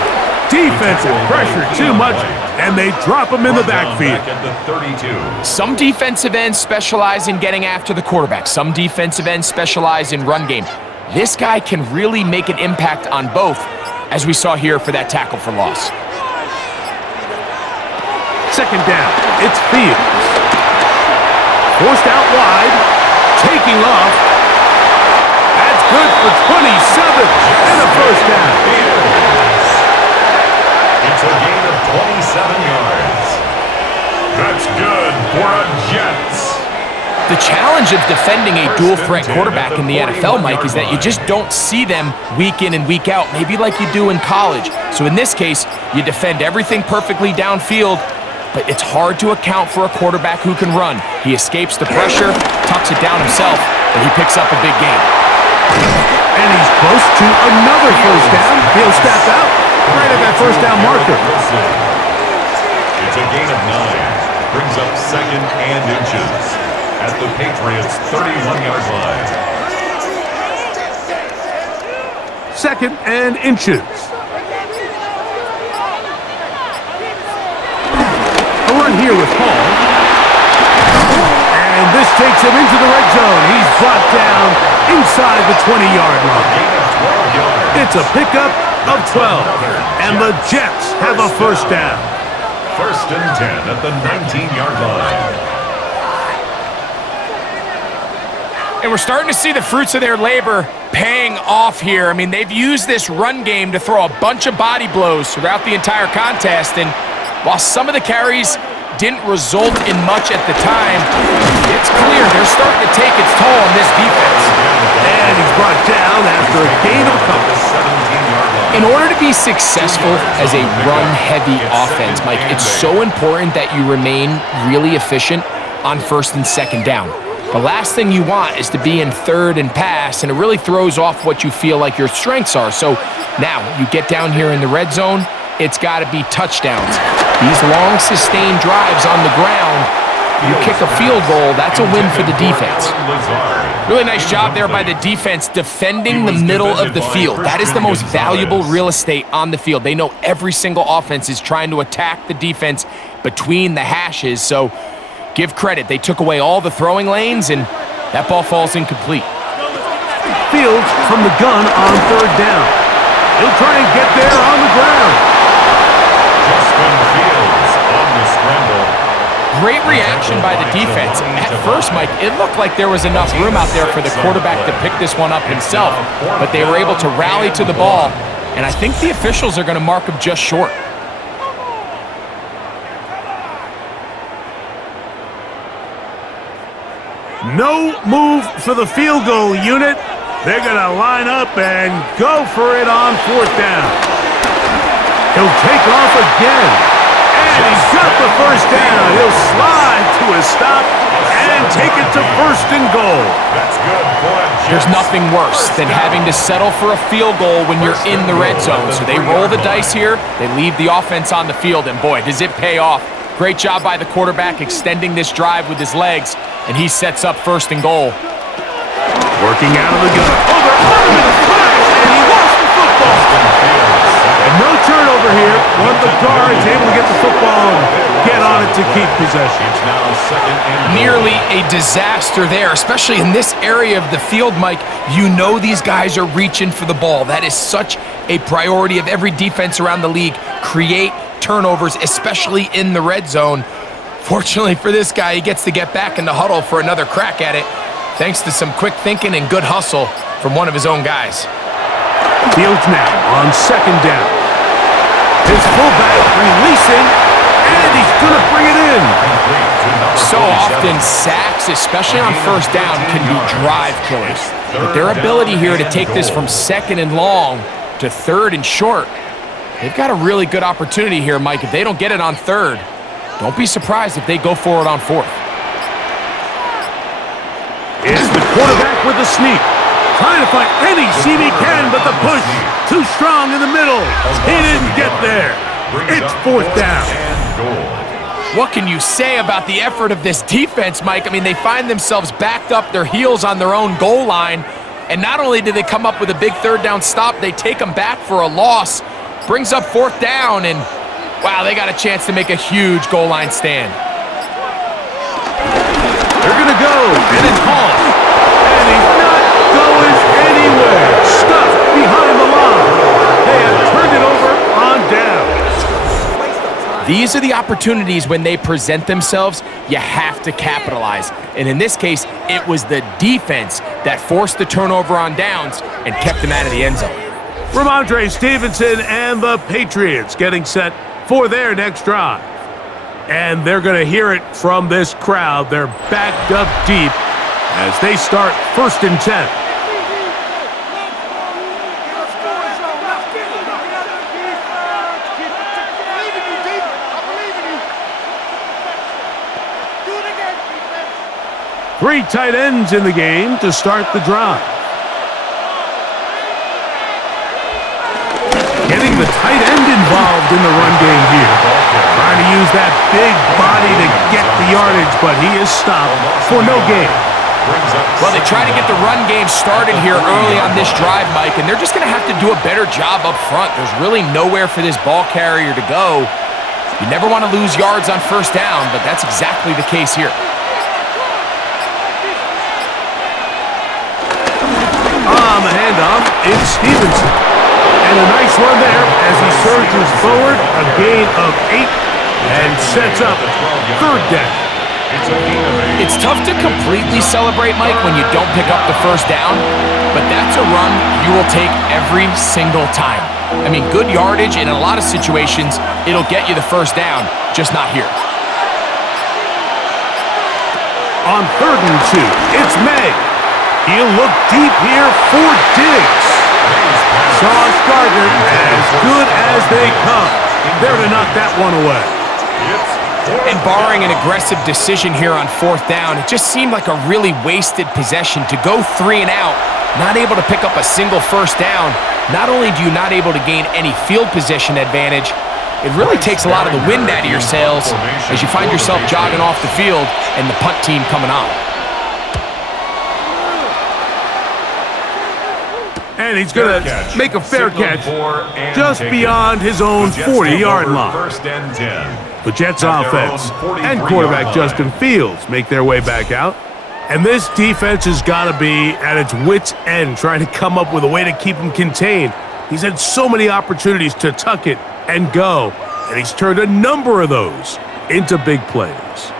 Defensive pressure too much, and they drop him in the backfield. At the 32. Some defensive ends specialize in getting after the quarterback. Some defensive ends specialize in run game. This guy can really make an impact on both, as we saw here for that tackle for loss. Second down, it's Fields. Forced out wide, taking off. That's good for 27 and a first down. It's a gain of 27 yards. That's good for a Jets. The challenge of defending a dual-threat quarterback in the NFL, Mike, is that you just don't see them week in and week out, maybe like you do in college. So in this case, you defend everything perfectly downfield, but it's hard to account for a quarterback who can run. He escapes the pressure, tucks it down himself, and he picks up a big gain. And he's close to another first down. He'll step out right at that first down marker. It's a gain of 9. Brings up second and inches at the Patriots' 31-yard line. Second and inches. A run here with Hall. And this takes him into the red zone. He's brought down inside the 20-yard line. Gain of 12 yards. It's a pickup of 12. And the Jets have a first down. First and 10 at the 19-yard line. And we're starting to see the fruits of their labor paying off here. I mean, they've used this run game to throw a bunch of body blows throughout the entire contest. And while some of the carries didn't result in much at the time, it's clear they're starting to take its toll on this defense. And he's brought down after a gain of a couple. In order to be successful as a run-heavy offense, Mike, it's so important that you remain really efficient on first and second down. The last thing you want is to be in third and pass, and it really throws off what you feel like your strengths are. So now you get down here in the red zone, it's got to be touchdowns. These long, sustained drives on the ground, you kick a field goal, that's a win for the defense. Really nice job there by the defense defending the middle of the field. That is the most valuable real estate on the field. They know every single offense is trying to attack the defense between the hashes, so give credit. They took away all the throwing lanes, and that ball falls incomplete. Fields from the gun on third down. He'll try and get there on the ground. Justin Fields on the scramble. Great reaction by the defense. At first, Mike, it looked like there was enough room out there for the quarterback to pick this one up himself, but they were able to rally to the ball, and I think the officials are going to mark him just short. No move for the field goal unit. They're going to line up and go for it on fourth down. He'll take off again. And he's got the first down. He'll slide to a stop and take it to first and goal. That's good for a Jets. There's nothing worse than having to settle for a field goal when you're in the red zone. So they roll the dice here. They leave the offense on the field, and boy, does it pay off. Great job by the quarterback extending this drive with his legs, and he sets up first and goal. Working out of the gun. Oh, they're on him in a flash, and he lost the football. And no turnover here. One of the guards able to get the football and get on it to keep possession. It's now second and goal. Nearly a disaster there, especially in this area of the field, Mike. You know these guys are reaching for the ball. That is such a priority of every defense around the league. Create turnovers, especially in the red zone. Fortunately for this guy, he gets to get back in the huddle for another crack at it, thanks to some quick thinking and good hustle from one of his own guys. Fields now on second down. His fullback releasing, and he's going to bring it in. So often, sacks, especially on first down, can be drive killers. But their ability here to take this from second and long to third and short, they've got a really good opportunity here, Mike. If they don't get it on third, don't be surprised if they go for it on fourth. It's the quarterback with the sneak. Trying to find any seam he can, but the push too strong in the middle. He didn't get there. It's fourth down. What can you say about the effort of this defense, Mike? I mean, they find themselves backed up their heels on their own goal line, and not only do they come up with a big third down stop, they take them back for a loss. Brings up fourth down, and wow, they got a chance to make a huge goal line stand. They're going to go, and it's Hall. And he's not going anywhere. Stuffed behind the line. They have turned it over on downs. These are the opportunities when they present themselves, you have to capitalize. And in this case, it was the defense that forced the turnover on downs and kept them out of the end zone. Ramondre Stevenson and the Patriots getting set for their next drive. And they're going to hear it from this crowd. They're backed up deep as they start 1st and 10. Three tight ends in the game to start the drive. Getting the tight end involved in the run game here. Trying to use that big body to get the yardage, but he is stopped for no gain. Well, they try to get the run game started here early on this drive, Mike, and they're just going to have to do a better job up front. There's really nowhere for this ball carrier to go. You never want to lose yards on 1st down, but that's exactly the case here. On the handoff, it's Stevenson. And a nice run there as he surges forward, a gain of 8, and sets up 3rd down. It's tough to completely celebrate, Mike, when you don't pick up the 1st down, but that's a run you will take every single time. I mean, good yardage, and in a lot of situations, it'll get you the 1st down, just not here. On 3rd and 2, it's May. He'll look deep here for Diggs. Sauce Gardner, as good as they come. There to knock that one away. And barring an aggressive decision here on 4th down, it just seemed like a really wasted possession to go 3 and out, not able to pick up a single 1st down. Not only do you not able to gain any field position advantage, it really takes a lot of the wind out of your sails as you find yourself jogging off the field and the punt team coming on. And he's going to make a fair catch just beyond his own 40-yard line. The Jets offense and quarterback Justin Fields make their way back out. And this defense has got to be at its wits' end trying to come up with a way to keep him contained. He's had so many opportunities to tuck it and go, and he's turned a number of those into big plays.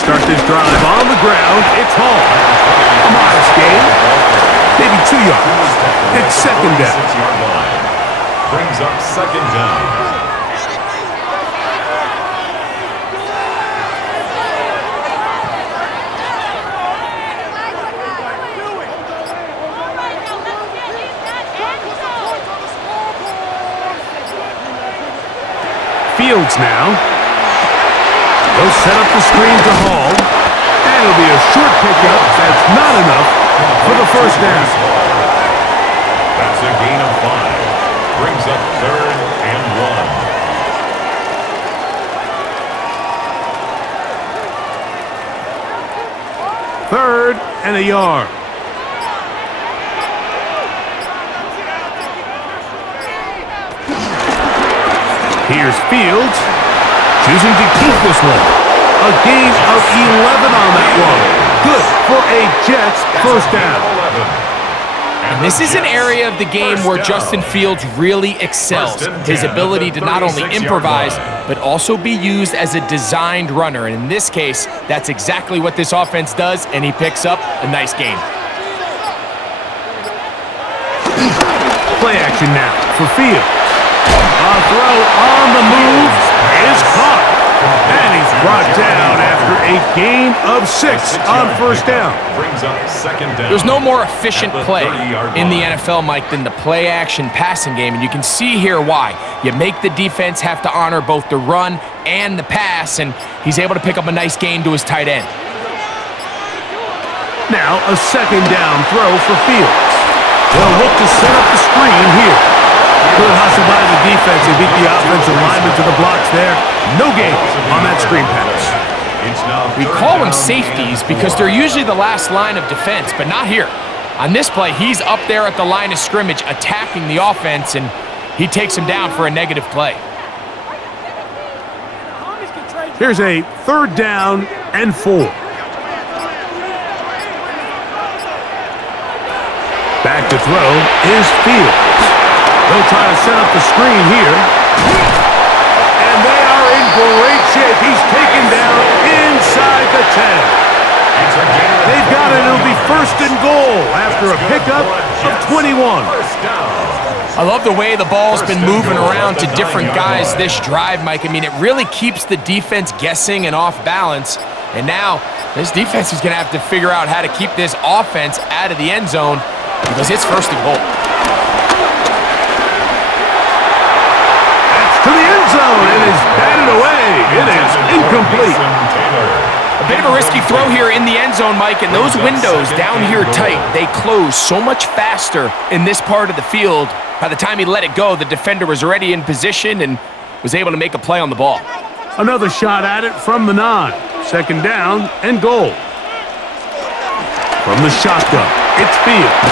Start this drive on the ground. It's Hall. A modest gain. Maybe 2 yards. It's 2nd down. 6-yard line. Brings up 2nd down. Fields now. They'll set up the screen to Hall, and it'll be a short pickup. That's not enough for the 1st down. That's a gain of 5. Brings up 3rd and 1. 3rd and a yard. Here's Fields. Choosing to keep this one. A gain of 11 on that one. Good for a Jets 1st down. And this is an area of the game where Justin Fields really excels. His ability to not only improvise, but also be used as a designed runner. And in this case, that's exactly what this offense does, and he picks up a nice gain. Play action now for Fields. A throw on the move is caught. And he's brought down after a gain of 6 on 1st down. Brings up 2nd down. There's no more efficient play in the NFL, Mike, than the play-action passing game, and you can see here why. You make the defense have to honor both the run and the pass, and he's able to pick up a nice gain to his tight end. Now a second down throw for Fields. They'll look to set up the screen here. Good hustle by the defense. They beat the offensive lineman to the blocks there. No gain on that screen pass. We call them safeties because they're usually the last line of defense, but not here. On this play, he's up there at the line of scrimmage attacking the offense, and he takes him down for a negative play. Here's a 3rd down and 4. Back to throw is Fields. They'll try to set up the screen here. And they are in great shape. He's taken down inside the 10. They've got it. It'll be 1st and goal after a pickup of 21. I love the way the ball's been moving around to different guys this drive, Mike. I mean, it really keeps the defense guessing and off balance. And now this defense is going to have to figure out how to keep this offense out of the end zone because it's 1st and goal. That's to the end zone. It is batted away. It is incomplete. A bit of a risky throw here in the end zone, Mike, and those windows down here tight, they close so much faster in this part of the field. By the time he let it go, the defender was already in position and was able to make a play on the ball. Another shot at it from the 9. 2nd down and goal. From the shotgun, it's Fields.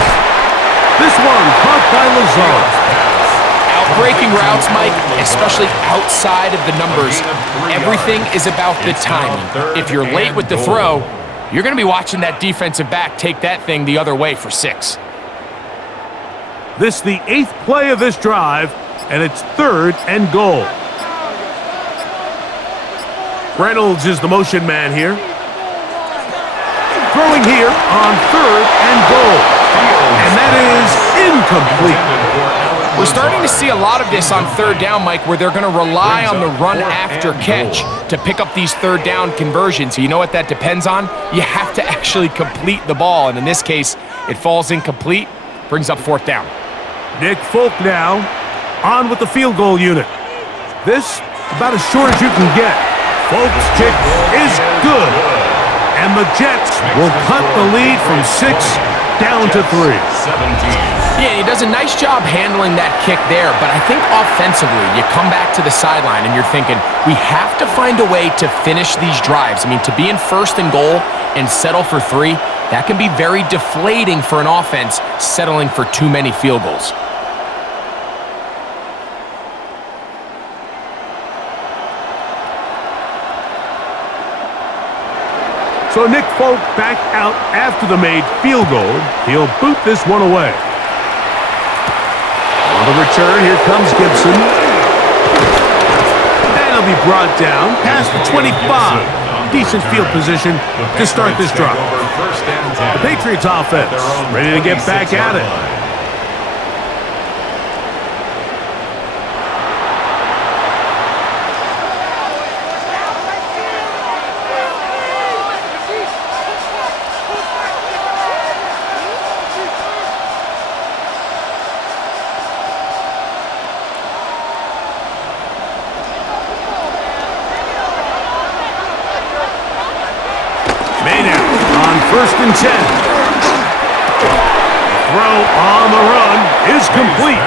This one caught by Lazard. Breaking routes, Mike, especially outside of the numbers, everything is about the timing. If you're late with the throw, you're going to be watching that defensive back take that thing the other way for 6. This the 8th play of this drive, and it's 3rd and goal. Reynolds is the motion man here. Throwing here on 3rd and goal. And that is incomplete. We're starting to see a lot of this on 3rd down, Mike, where they're going to rely on the run after catch to pick up these 3rd down conversions. So you know what that depends on? You have to actually complete the ball, and in this case, it falls incomplete, brings up 4th down. Nick Folk now on with the field goal unit. This about as short as you can get. Folk's kick is good, and the Jets will cut the lead from 6 down to 3. Yeah, he does a nice job handling that kick there, but I think offensively, you come back to the sideline and you're thinking, we have to find a way to finish these drives. I mean, to be in 1st and goal and settle for 3, that can be very deflating for an offense settling for too many field goals. So Nick Folk back out after the made field goal. He'll boot this one away. On the return, here comes Gibson. And he'll be brought down past the 25. Decent field position to start this drive. The Patriots offense ready to get back at it. On 1st and 10. Throw on the run is complete.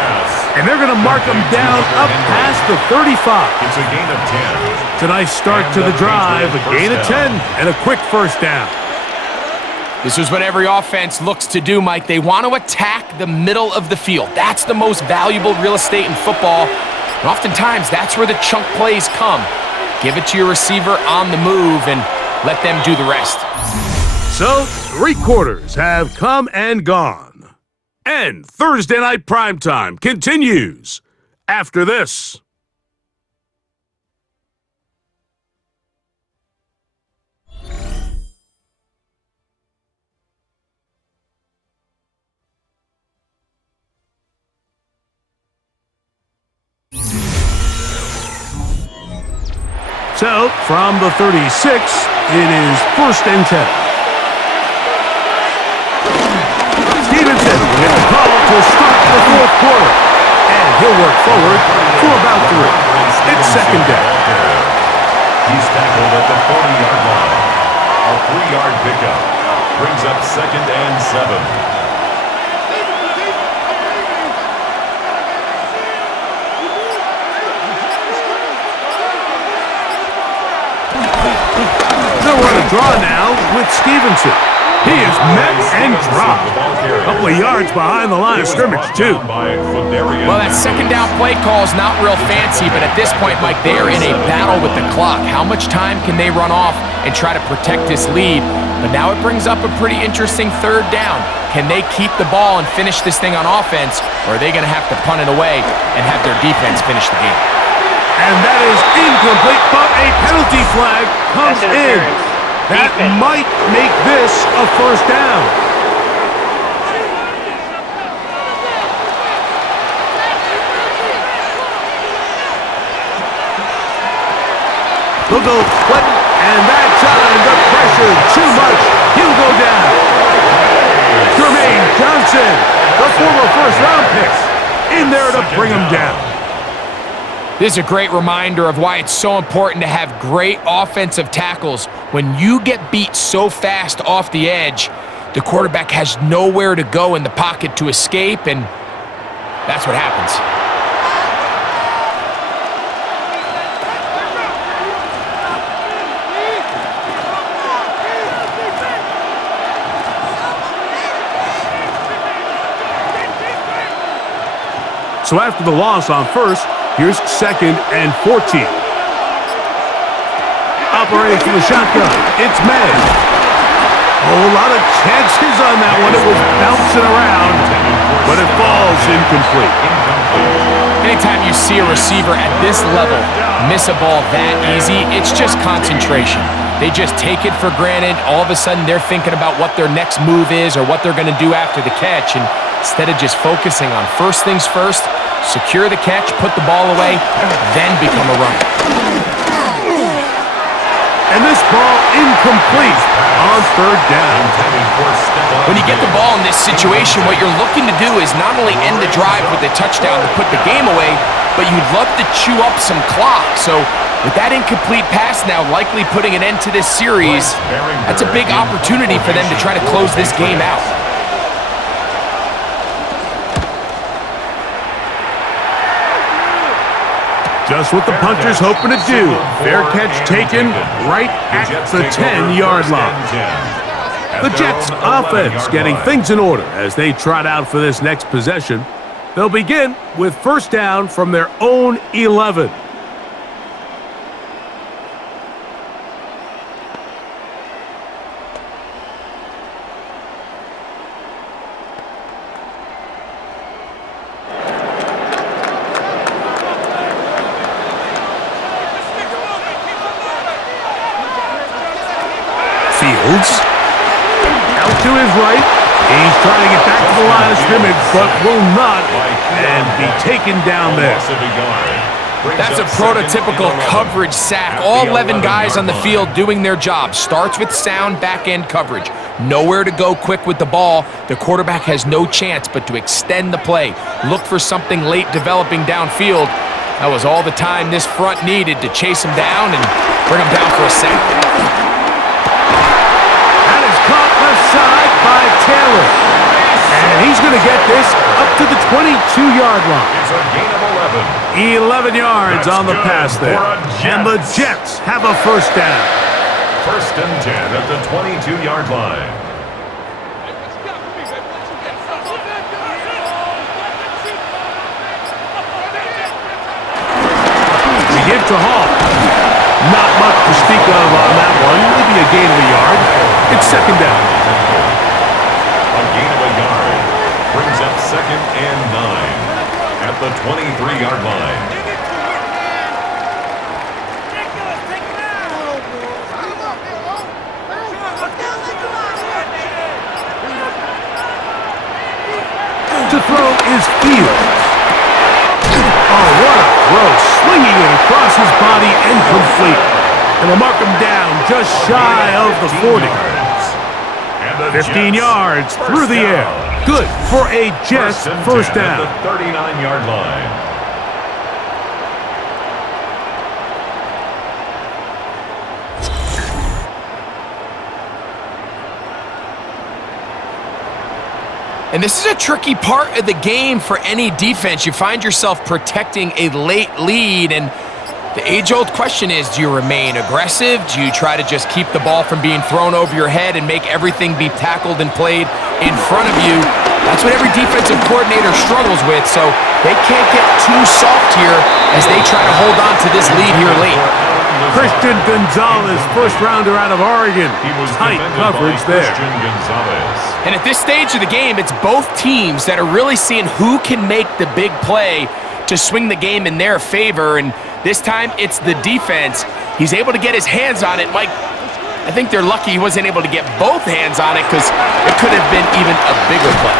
And they're going to mark him down up past the 35. It's a gain of 10. It's a nice start to the drive. A gain of 10 and a quick 1st down. This is what every offense looks to do, Mike. They want to attack the middle of the field. That's the most valuable real estate in football. And oftentimes, that's where the chunk plays come. Give it to your receiver on the move and let them do the rest. So, 3 quarters have come and gone. And Thursday Night Primetime continues after this. So, from the 36, it is 1st and 10. Stevenson will get the call to start the 4th quarter. And he'll work forward for about 3. It's 2nd down. He's tackled at the 40-yard line. A 3-yard pickup. Brings up 2nd and 7. They'll run a draw now with Stevenson. He is met and dropped. A couple of yards behind the line of scrimmage, too. Well, that second down play call is not real fancy, but at this point, Mike, they are in a battle with the clock. How much time can they run off and try to protect this lead? But now it brings up a pretty interesting 3rd down. Can they keep the ball and finish this thing on offense, or are they going to have to punt it away and have their defense finish the game? And that is incomplete, but a penalty flag comes in. That might make this a 1st down. They'll go Clinton, and that time the pressure too much. He'll go down. Jermaine Johnson, the former 1st-round pick, in there to bring him down. This is a great reminder of why it's so important to have great offensive tackles. When you get beat so fast off the edge, the quarterback has nowhere to go in the pocket to escape, and that's what happens. So after the loss on 1st, here's 2nd and 14. Operating from the shotgun, it's May. A lot of chances on that one. It was bouncing around, but it falls incomplete. Anytime you see a receiver at this level miss a ball that easy, it's just concentration. They just take it for granted. All of a sudden, they're thinking about what their next move is or what they're going to do after the catch, and instead of just focusing on first things first, secure the catch, put the ball away, then become a runner. And this ball incomplete on 3rd down. When you get the ball in this situation, what you're looking to do is not only end the drive with a touchdown to put the game away, but you'd love to chew up some clock. So with that incomplete pass now likely putting an end to this series, that's a big opportunity for them to try to close this game out. Just what the punter's hoping to do. Fair catch taken right at the 10-yard line. The Jets offense getting things in order as they trot out for this next possession. They'll begin with 1st down from their own 11. Fields. Out to his right. He's trying to get back to the line of scrimmage, but will not, and be taken down there. That's a prototypical coverage sack. All 11 guys on the field doing their job. Starts with sound back-end coverage. Nowhere to go quick with the ball. The quarterback has no chance but to extend the play. Look for something late developing downfield. That was all the time this front needed to chase him down and bring him down for a sack. Caught left side by Taylor. And he's going to get this up to the 22-yard line. It's a gain of 11 yards on the pass there. And the Jets have a 1st down. 1st and 10 at the 22-yard line. We give to Hall. Not much to speak of on that one. Maybe a gain of a yard. It's 2nd down. A gain of a yard brings up 2nd and 9 at the 23-yard line. To throw is Fields. Oh, what a throw. Swinging it across his body and complete. And they'll mark him down just shy of the 40. 15 yards through the air. Good for a Jets 1st down. At the 39-yard line. And this is a tricky part of the game for any defense. You find yourself protecting a late lead, and the age-old question is, do you remain aggressive? Do you try to just keep the ball from being thrown over your head and make everything be tackled and played in front of you? That's what every defensive coordinator struggles with, so they can't get too soft here as they try to hold on to this lead here late. Christian Gonzalez, first rounder out of Oregon. Tight coverage there. And at this stage of the game, it's both teams that are really seeing who can make the big play to swing the game in their favor, and this time it's the defense. He's able to get his hands on it. Mike, I think they're lucky he wasn't able to get both hands on it because it could have been even a bigger play.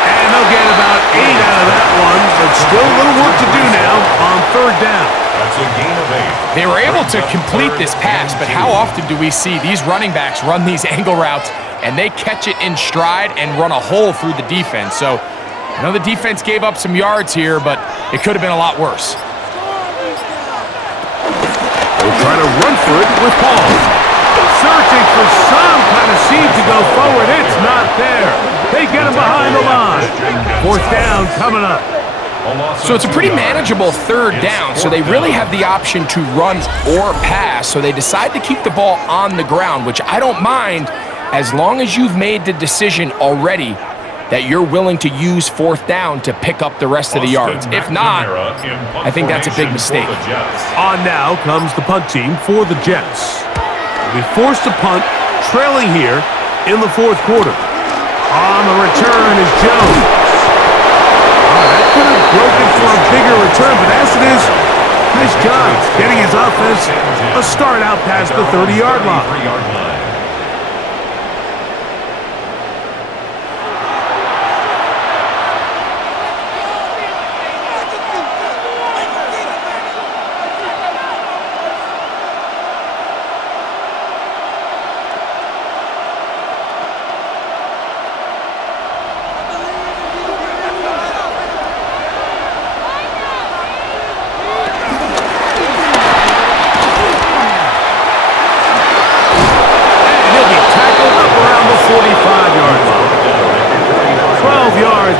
And they'll get about 8 out of that one, but still a little work to do now on third down. That's a gain of 8. They were able to complete this pass, but how often do we see these running backs run these angle routes and they catch it in stride and run a hole through the defense? So I know the defense gave up some yards here, but it could have been a lot worse. They'll try to run for it with Paul. Searching for some kind of seam to go forward. It's not there. They get him behind the line. Fourth down coming up. So it's a pretty manageable third down, so they really have the option to run or pass, so they decide to keep the ball on the ground, which I don't mind as long as you've made the decision already that you're willing to use fourth down to pick up the rest of the yards. If not, I think that's a big mistake. On now comes the punt team for the Jets. They'll be forced to punt, trailing here in the fourth quarter. On the return is Jones. That could have broken for a bigger return, but as it is, nice job getting his offense a start out past the 30-yard line.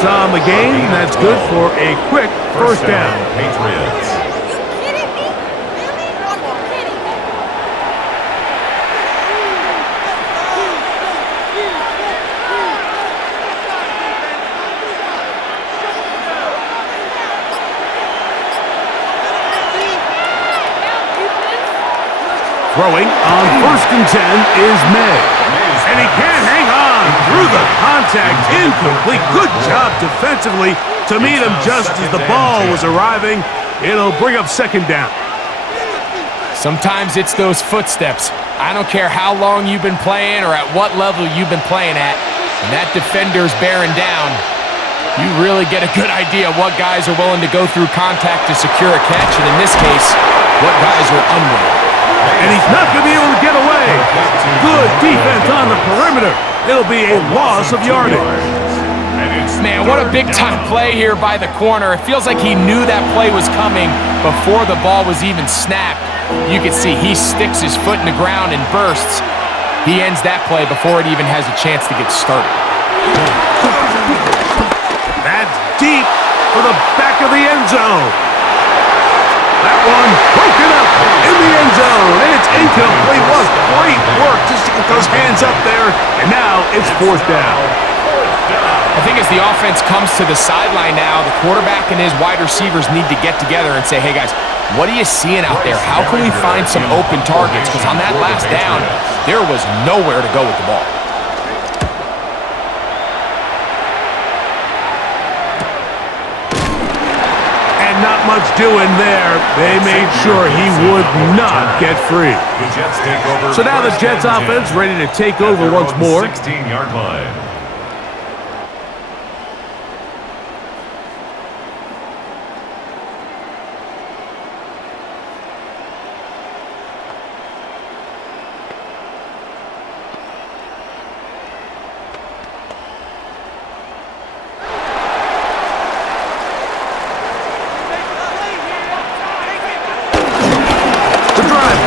On the game, that's good for a quick first down. Patriots. Throwing on 1st and 10 is May. And he can't hang on through the contact. Incomplete. Good job defensively to meet him just as the ball was arriving. It'll bring up 2nd down. Sometimes it's those footsteps. I don't care how long you've been playing or at what level you've been playing at. When that defender's bearing down, you really get a good idea what guys are willing to go through contact to secure a catch, and in this case, what guys are unwilling. And he's not going to be able to get away. Good defense on the perimeter. It'll be a loss of yardage. Man, what a big-time play here by the corner. It feels like he knew that play was coming before the ball was even snapped. You can see he sticks his foot in the ground and bursts. He ends that play before it even has a chance to get started. That's deep for the back of the end zone. That one broken up in the end zone, and it's incomplete. Was great work just to get those hands up there, and now it's 4th down. I think as the offense comes to the sideline now, the quarterback and his wide receivers need to get together and say, hey guys, what are you seeing out there? How can we find some open targets? Because on that last down, there was nowhere to go with the ball. Not much doing there. They made sure he would not get free. So now the Jets offense ready to take over once more. 16-yard line.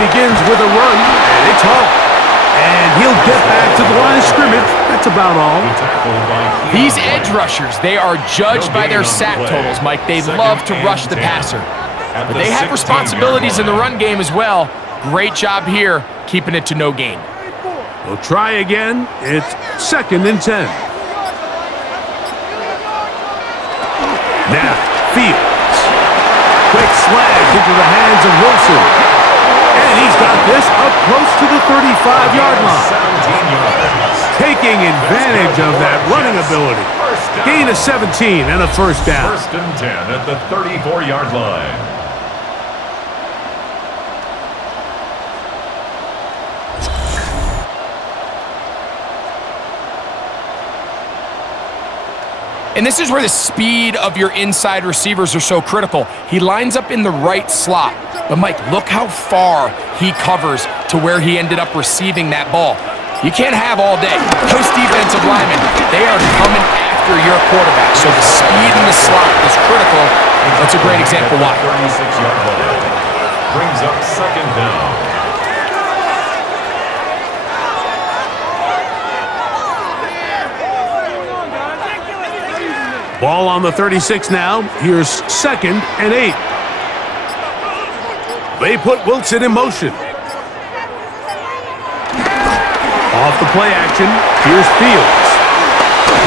Begins with a run, and it's home. And he'll get back to the line of scrimmage. That's about all. These edge rushers, they are judged by their sack totals, Mike. They love to rush the passer. But they have responsibilities in the run game as well. Great job here, keeping it to no gain. We'll try again. It's 2nd and 10. Now, Fields. Quick slash into the hands of Wilson. And he's got this up close to the 35-yard line. 17 yards. Taking advantage of that running ability. Gain of 17 and a first down. 1st and 10 at the 34-yard line. And this is where the speed of your inside receivers are so critical. He lines up in the right slot. But, Mike, look how far he covers to where he ended up receiving that ball. You can't have all day. Those defensive linemen, they are coming after your quarterback. So the speed in the slot is critical. That's a great example why. 36-yard line. Brings up 2nd down. Ball on the 36 now. Here's 2nd and 8. They put Wilson in motion. Off the play action, here's Fields.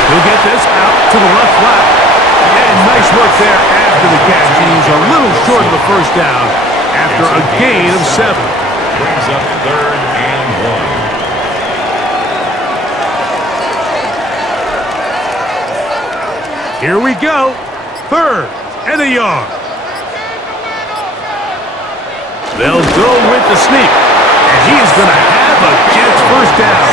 He'll get this out to the left flat. And nice work there after the catch. He's a little short of the first down after a gain of 7. Brings up 3rd and 1. Here we go. 3rd and a yard. They'll go with the sneak. And he is going to have a Jets first down.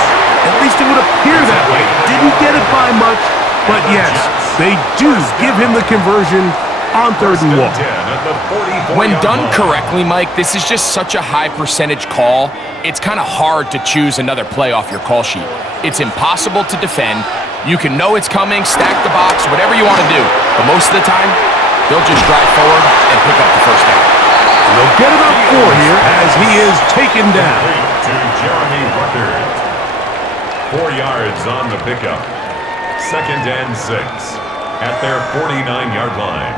At least it would appear that way. Didn't get it by much, but yes, they do give him the conversion on 3rd and 1. When done correctly, Mike, this is just such a high percentage call. It's kind of hard to choose another play off your call sheet. It's impossible to defend. You can know it's coming, stack the box, whatever you want to do. But most of the time, they'll just drive forward and pick up the first down. And they'll get about 4 here as he is taken down. To Jeremy Rucker. 4 yards on the pickup. 2nd and 6 at their 49-yard line.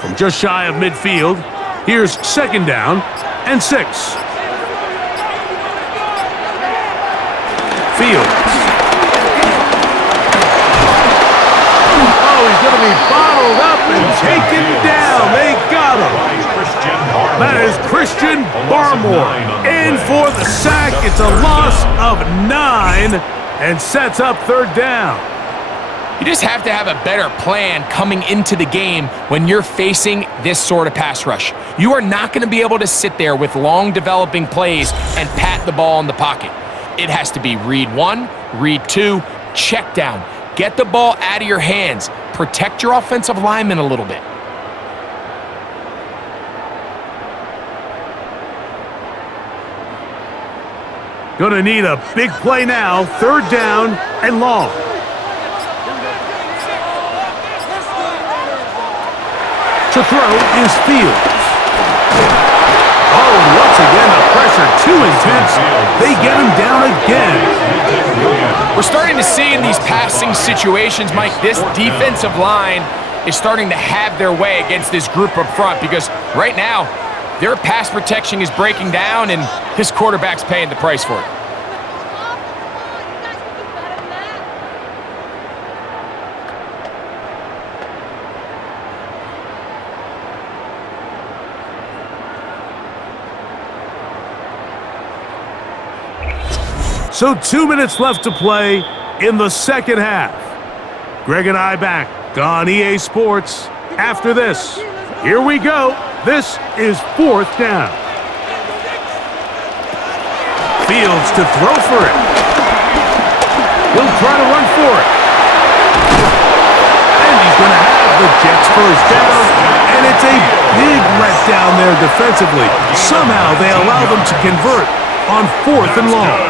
From just shy of midfield, here's 2nd down and 6. Fields. Oh, he's going to be bottled up and taken down. They got him. That is Christian Barmore in for the sack. It's a loss of 9 and sets up 3rd down. You just have to have a better plan coming into the game when you're facing this sort of pass rush. You are not going to be able to sit there with long developing plays and pat the ball in the pocket. It has to be read 1, read 2, check down. Get the ball out of your hands. Protect your offensive linemen a little bit. Gonna need a big play now. 3rd down and long. To throw is Fields. Oh, once again, the pressure too intense. They get him down again. We're starting to see in these passing situations, Mike, this defensive line is starting to have their way against this group up front because right now, their pass protection is breaking down and his quarterback's paying the price for it. So 2 minutes left to play in the 2nd half. Greg and I back on EA Sports after this. Here we go. This is 4th down. Fields to throw for it. He'll try to run for it. And he's going to have the Jets first down. And it's a big letdown there defensively. Somehow they allow them to convert on 4th and long.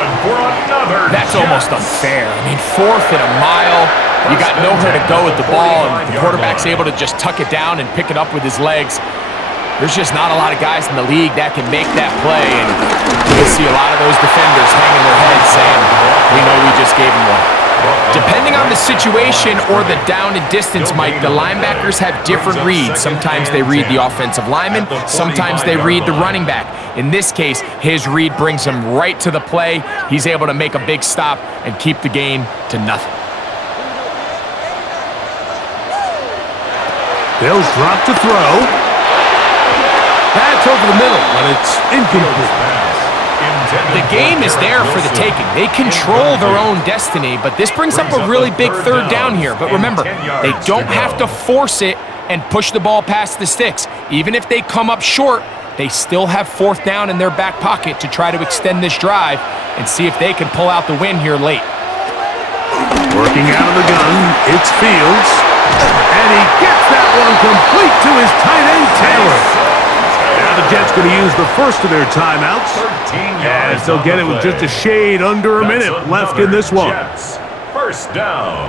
That's almost unfair. I mean, 4th and a mile. You got nowhere to go with the ball, and the quarterback's able to just tuck it down and pick it up with his legs. There's just not a lot of guys in the league that can make that play, and you can see a lot of those defenders hanging their heads saying, we know we just gave them one. Depending on the situation or the down and distance, Mike, the linebackers have different reads. Sometimes they read the offensive lineman, sometimes they read the running back. In this case, his read brings him right to the play. He's able to make a big stop and keep the gain to nothing. They'll drop to throw. That's over the middle, but it's incomplete. The game is there for the taking. They control their own destiny, but this brings up a really big third down here. But remember, they don't have to force it and push the ball past the sticks. Even if they come up short, they still have fourth down in their back pocket to try to extend this drive and see if they can pull out the win here late. Working out of the gun, it's Fields. And he gets that one complete to his tight end, Taylor. Now the Jets going to use the first of their timeouts, as they'll get it with just a shade under a minute left in this one. Jets. First down.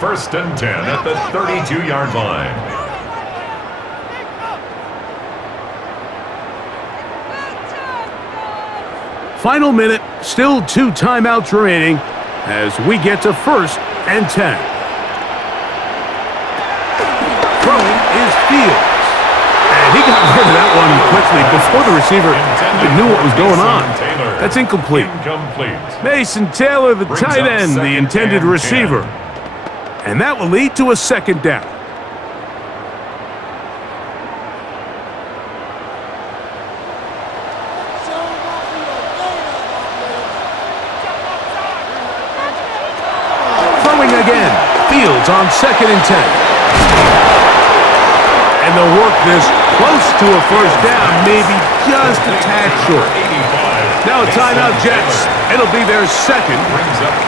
1st and 10 at the 32-yard line. Final minute, still 2 timeouts remaining as we get to 1st and 10. Throwing is Fields. And he got rid of that one quickly before the receiver even knew what was going on. That's incomplete. Mason Taylor, the tight end, the intended receiver. And that will lead to a 2nd down. Throwing again. Fields on 2nd and 10. And they'll work this close to a 1st down, maybe just a tad short. Now a timeout, Jets. It'll be their 2nd.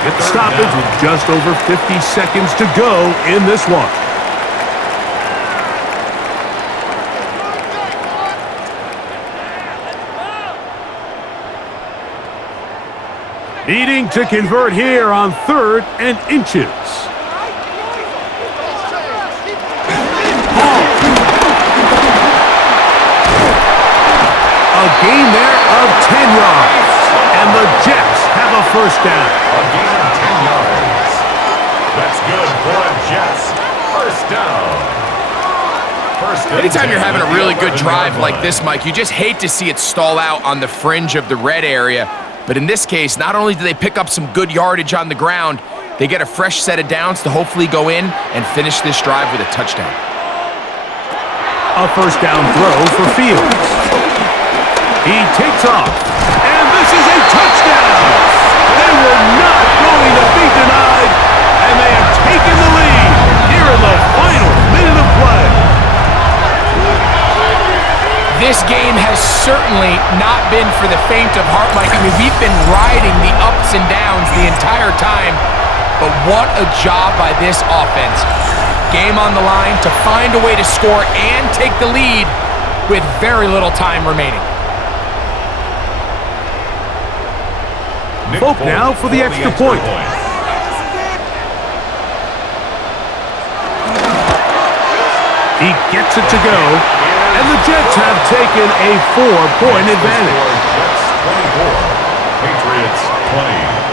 Get the stoppage with just over 50 seconds to go in this one. Needing to convert here on 3rd and inches. A gain there of 10 yards. And the Jets have a 1st down. A gain of 10 yards. That's good for the Jets. 1st down. Anytime you're having a really good drive like this, Mike, you just hate to see it stall out on the fringe of the red area. But in this case, not only do they pick up some good yardage on the ground, they get a fresh set of downs to hopefully go in and finish this drive with a touchdown. A 1st down throw for Fields. He takes off, and this is a touchdown! They were not going to be denied, and they have taken the lead here in the final minute of play. This game has certainly not been for the faint of heart, Mike. I mean, we've been riding the ups and downs the entire time, but what a job by this offense. Game on the line to find a way to score and take the lead with very little time remaining. Folk now for the extra point. He gets it to go, and the Jets have taken a 4-point advantage. Jets 24, Patriots 20.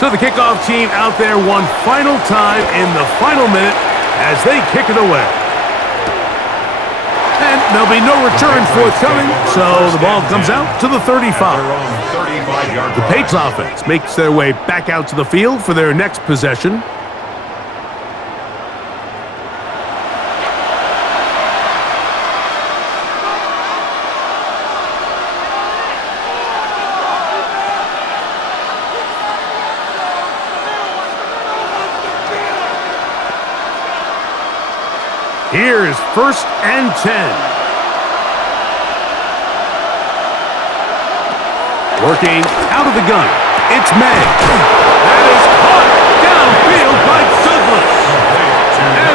So the kickoff team out there one final time in the final minute as they kick it away. And there'll be no return forthcoming, so the ball comes out to the 35. The Patriots offense makes their way back out to the field for their next possession. Here's 1st and 10. Working out of the gun. It's May. That is caught downfield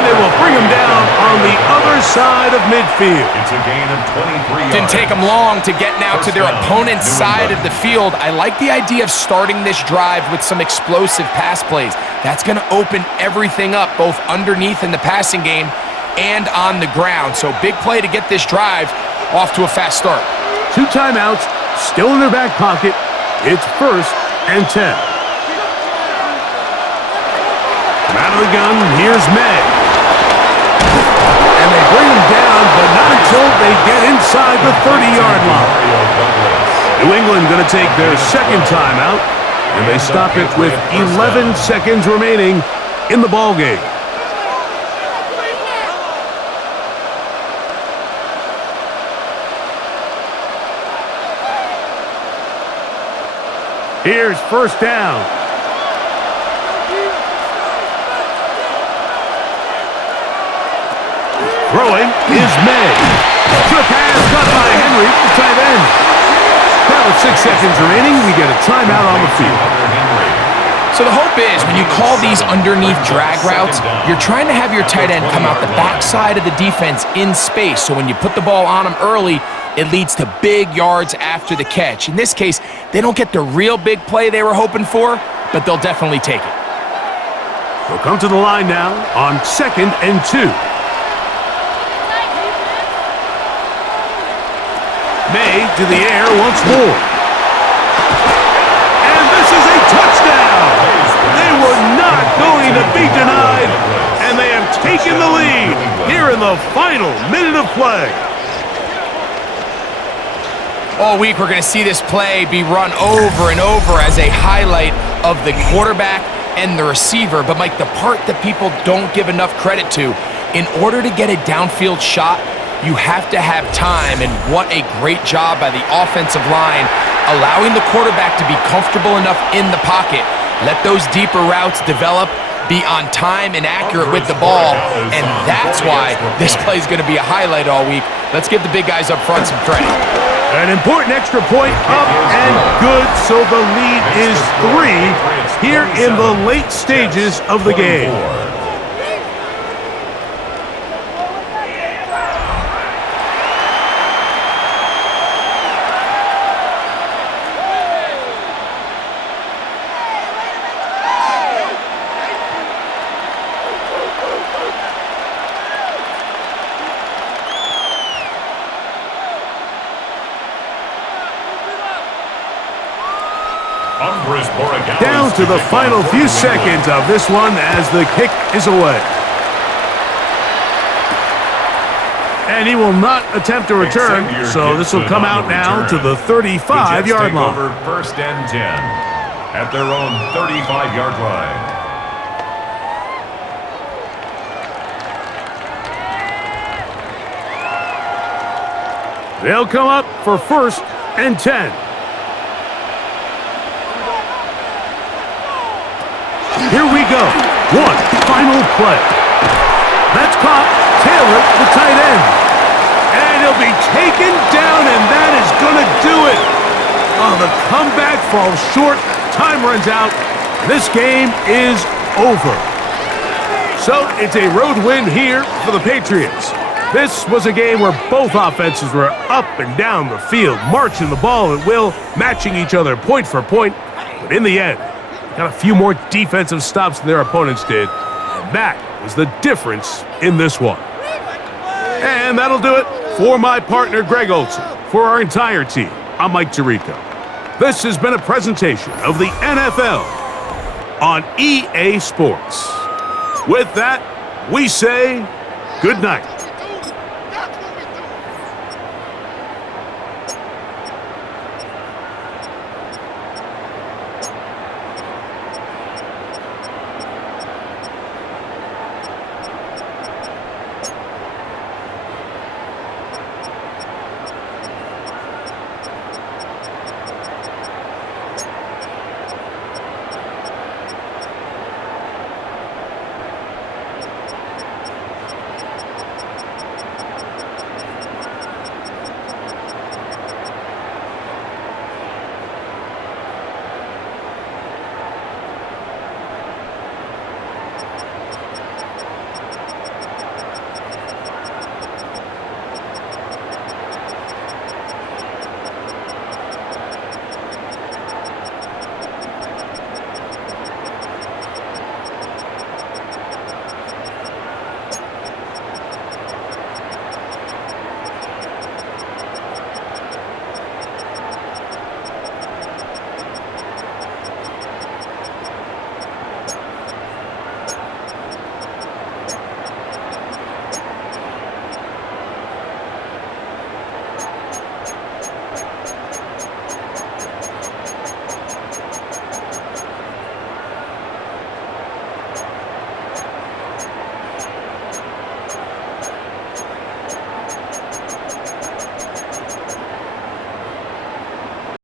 they will bring him down on the other side of midfield. It's a gain of 23 yards. Didn't take them long to get now to their opponent's side of the field. I like the idea of starting this drive with some explosive pass plays. That's going to open everything up, both underneath in the passing game and on the ground. So big play to get this drive off to a fast start. 2 timeouts, still in their back pocket. It's 1st and 10. From out of the gun, here's May. And they bring him down, but not until they get inside the 30-yard line. New England going to take their second timeout, and they stop it with 11 seconds remaining in the ballgame. Here's 1st down. Throwing is May. Good pass cut by Henry, the tight end. Now with 6 seconds remaining, we get a timeout on the field. So the hope is when you call these underneath drag routes, you're trying to have your tight end come out the backside of the defense in space. So when you put the ball on him early, it leads to big yards after the catch. In this case, they don't get the real big play they were hoping for, but they'll definitely take it. They'll come to the line now on 2nd and 2. May to the air once more. And this is a touchdown! They were not going to be denied, and they have taken the lead here in the final minute of play. All week, we're going to see this play be run over and over as a highlight of the quarterback and the receiver. But, Mike, the part that people don't give enough credit to, in order to get a downfield shot, you have to have time, and what a great job by the offensive line, allowing the quarterback to be comfortable enough in the pocket, let those deeper routes develop, be on time and accurate with the ball, and that's why this play is going to be a highlight all week. Let's give the big guys up front some credit. An important extra point up and good, so the lead is 3 here in the late stages of the game. Down to the final few seconds of this one as the kick is away. And he will not attempt to return, so this will come out now to the 35-yard line. Over 1st and 10 at their own 35-yard line. They'll come up for 1st and 10. Here we go. One final play. That's caught. Taylor, the tight end. And he'll be taken down, and that is going to do it. Oh, the comeback falls short. Time runs out. This game is over. So it's a road win here for the Patriots. This was a game where both offenses were up and down the field, marching the ball at will, matching each other point for point. But in the end, got a few more defensive stops than their opponents did, and that was the difference in this one. And that'll do it for my partner, Greg Olson. For our entire team, I'm Mike Tirico. This has been a presentation of the NFL on EA Sports. With that, we say good night.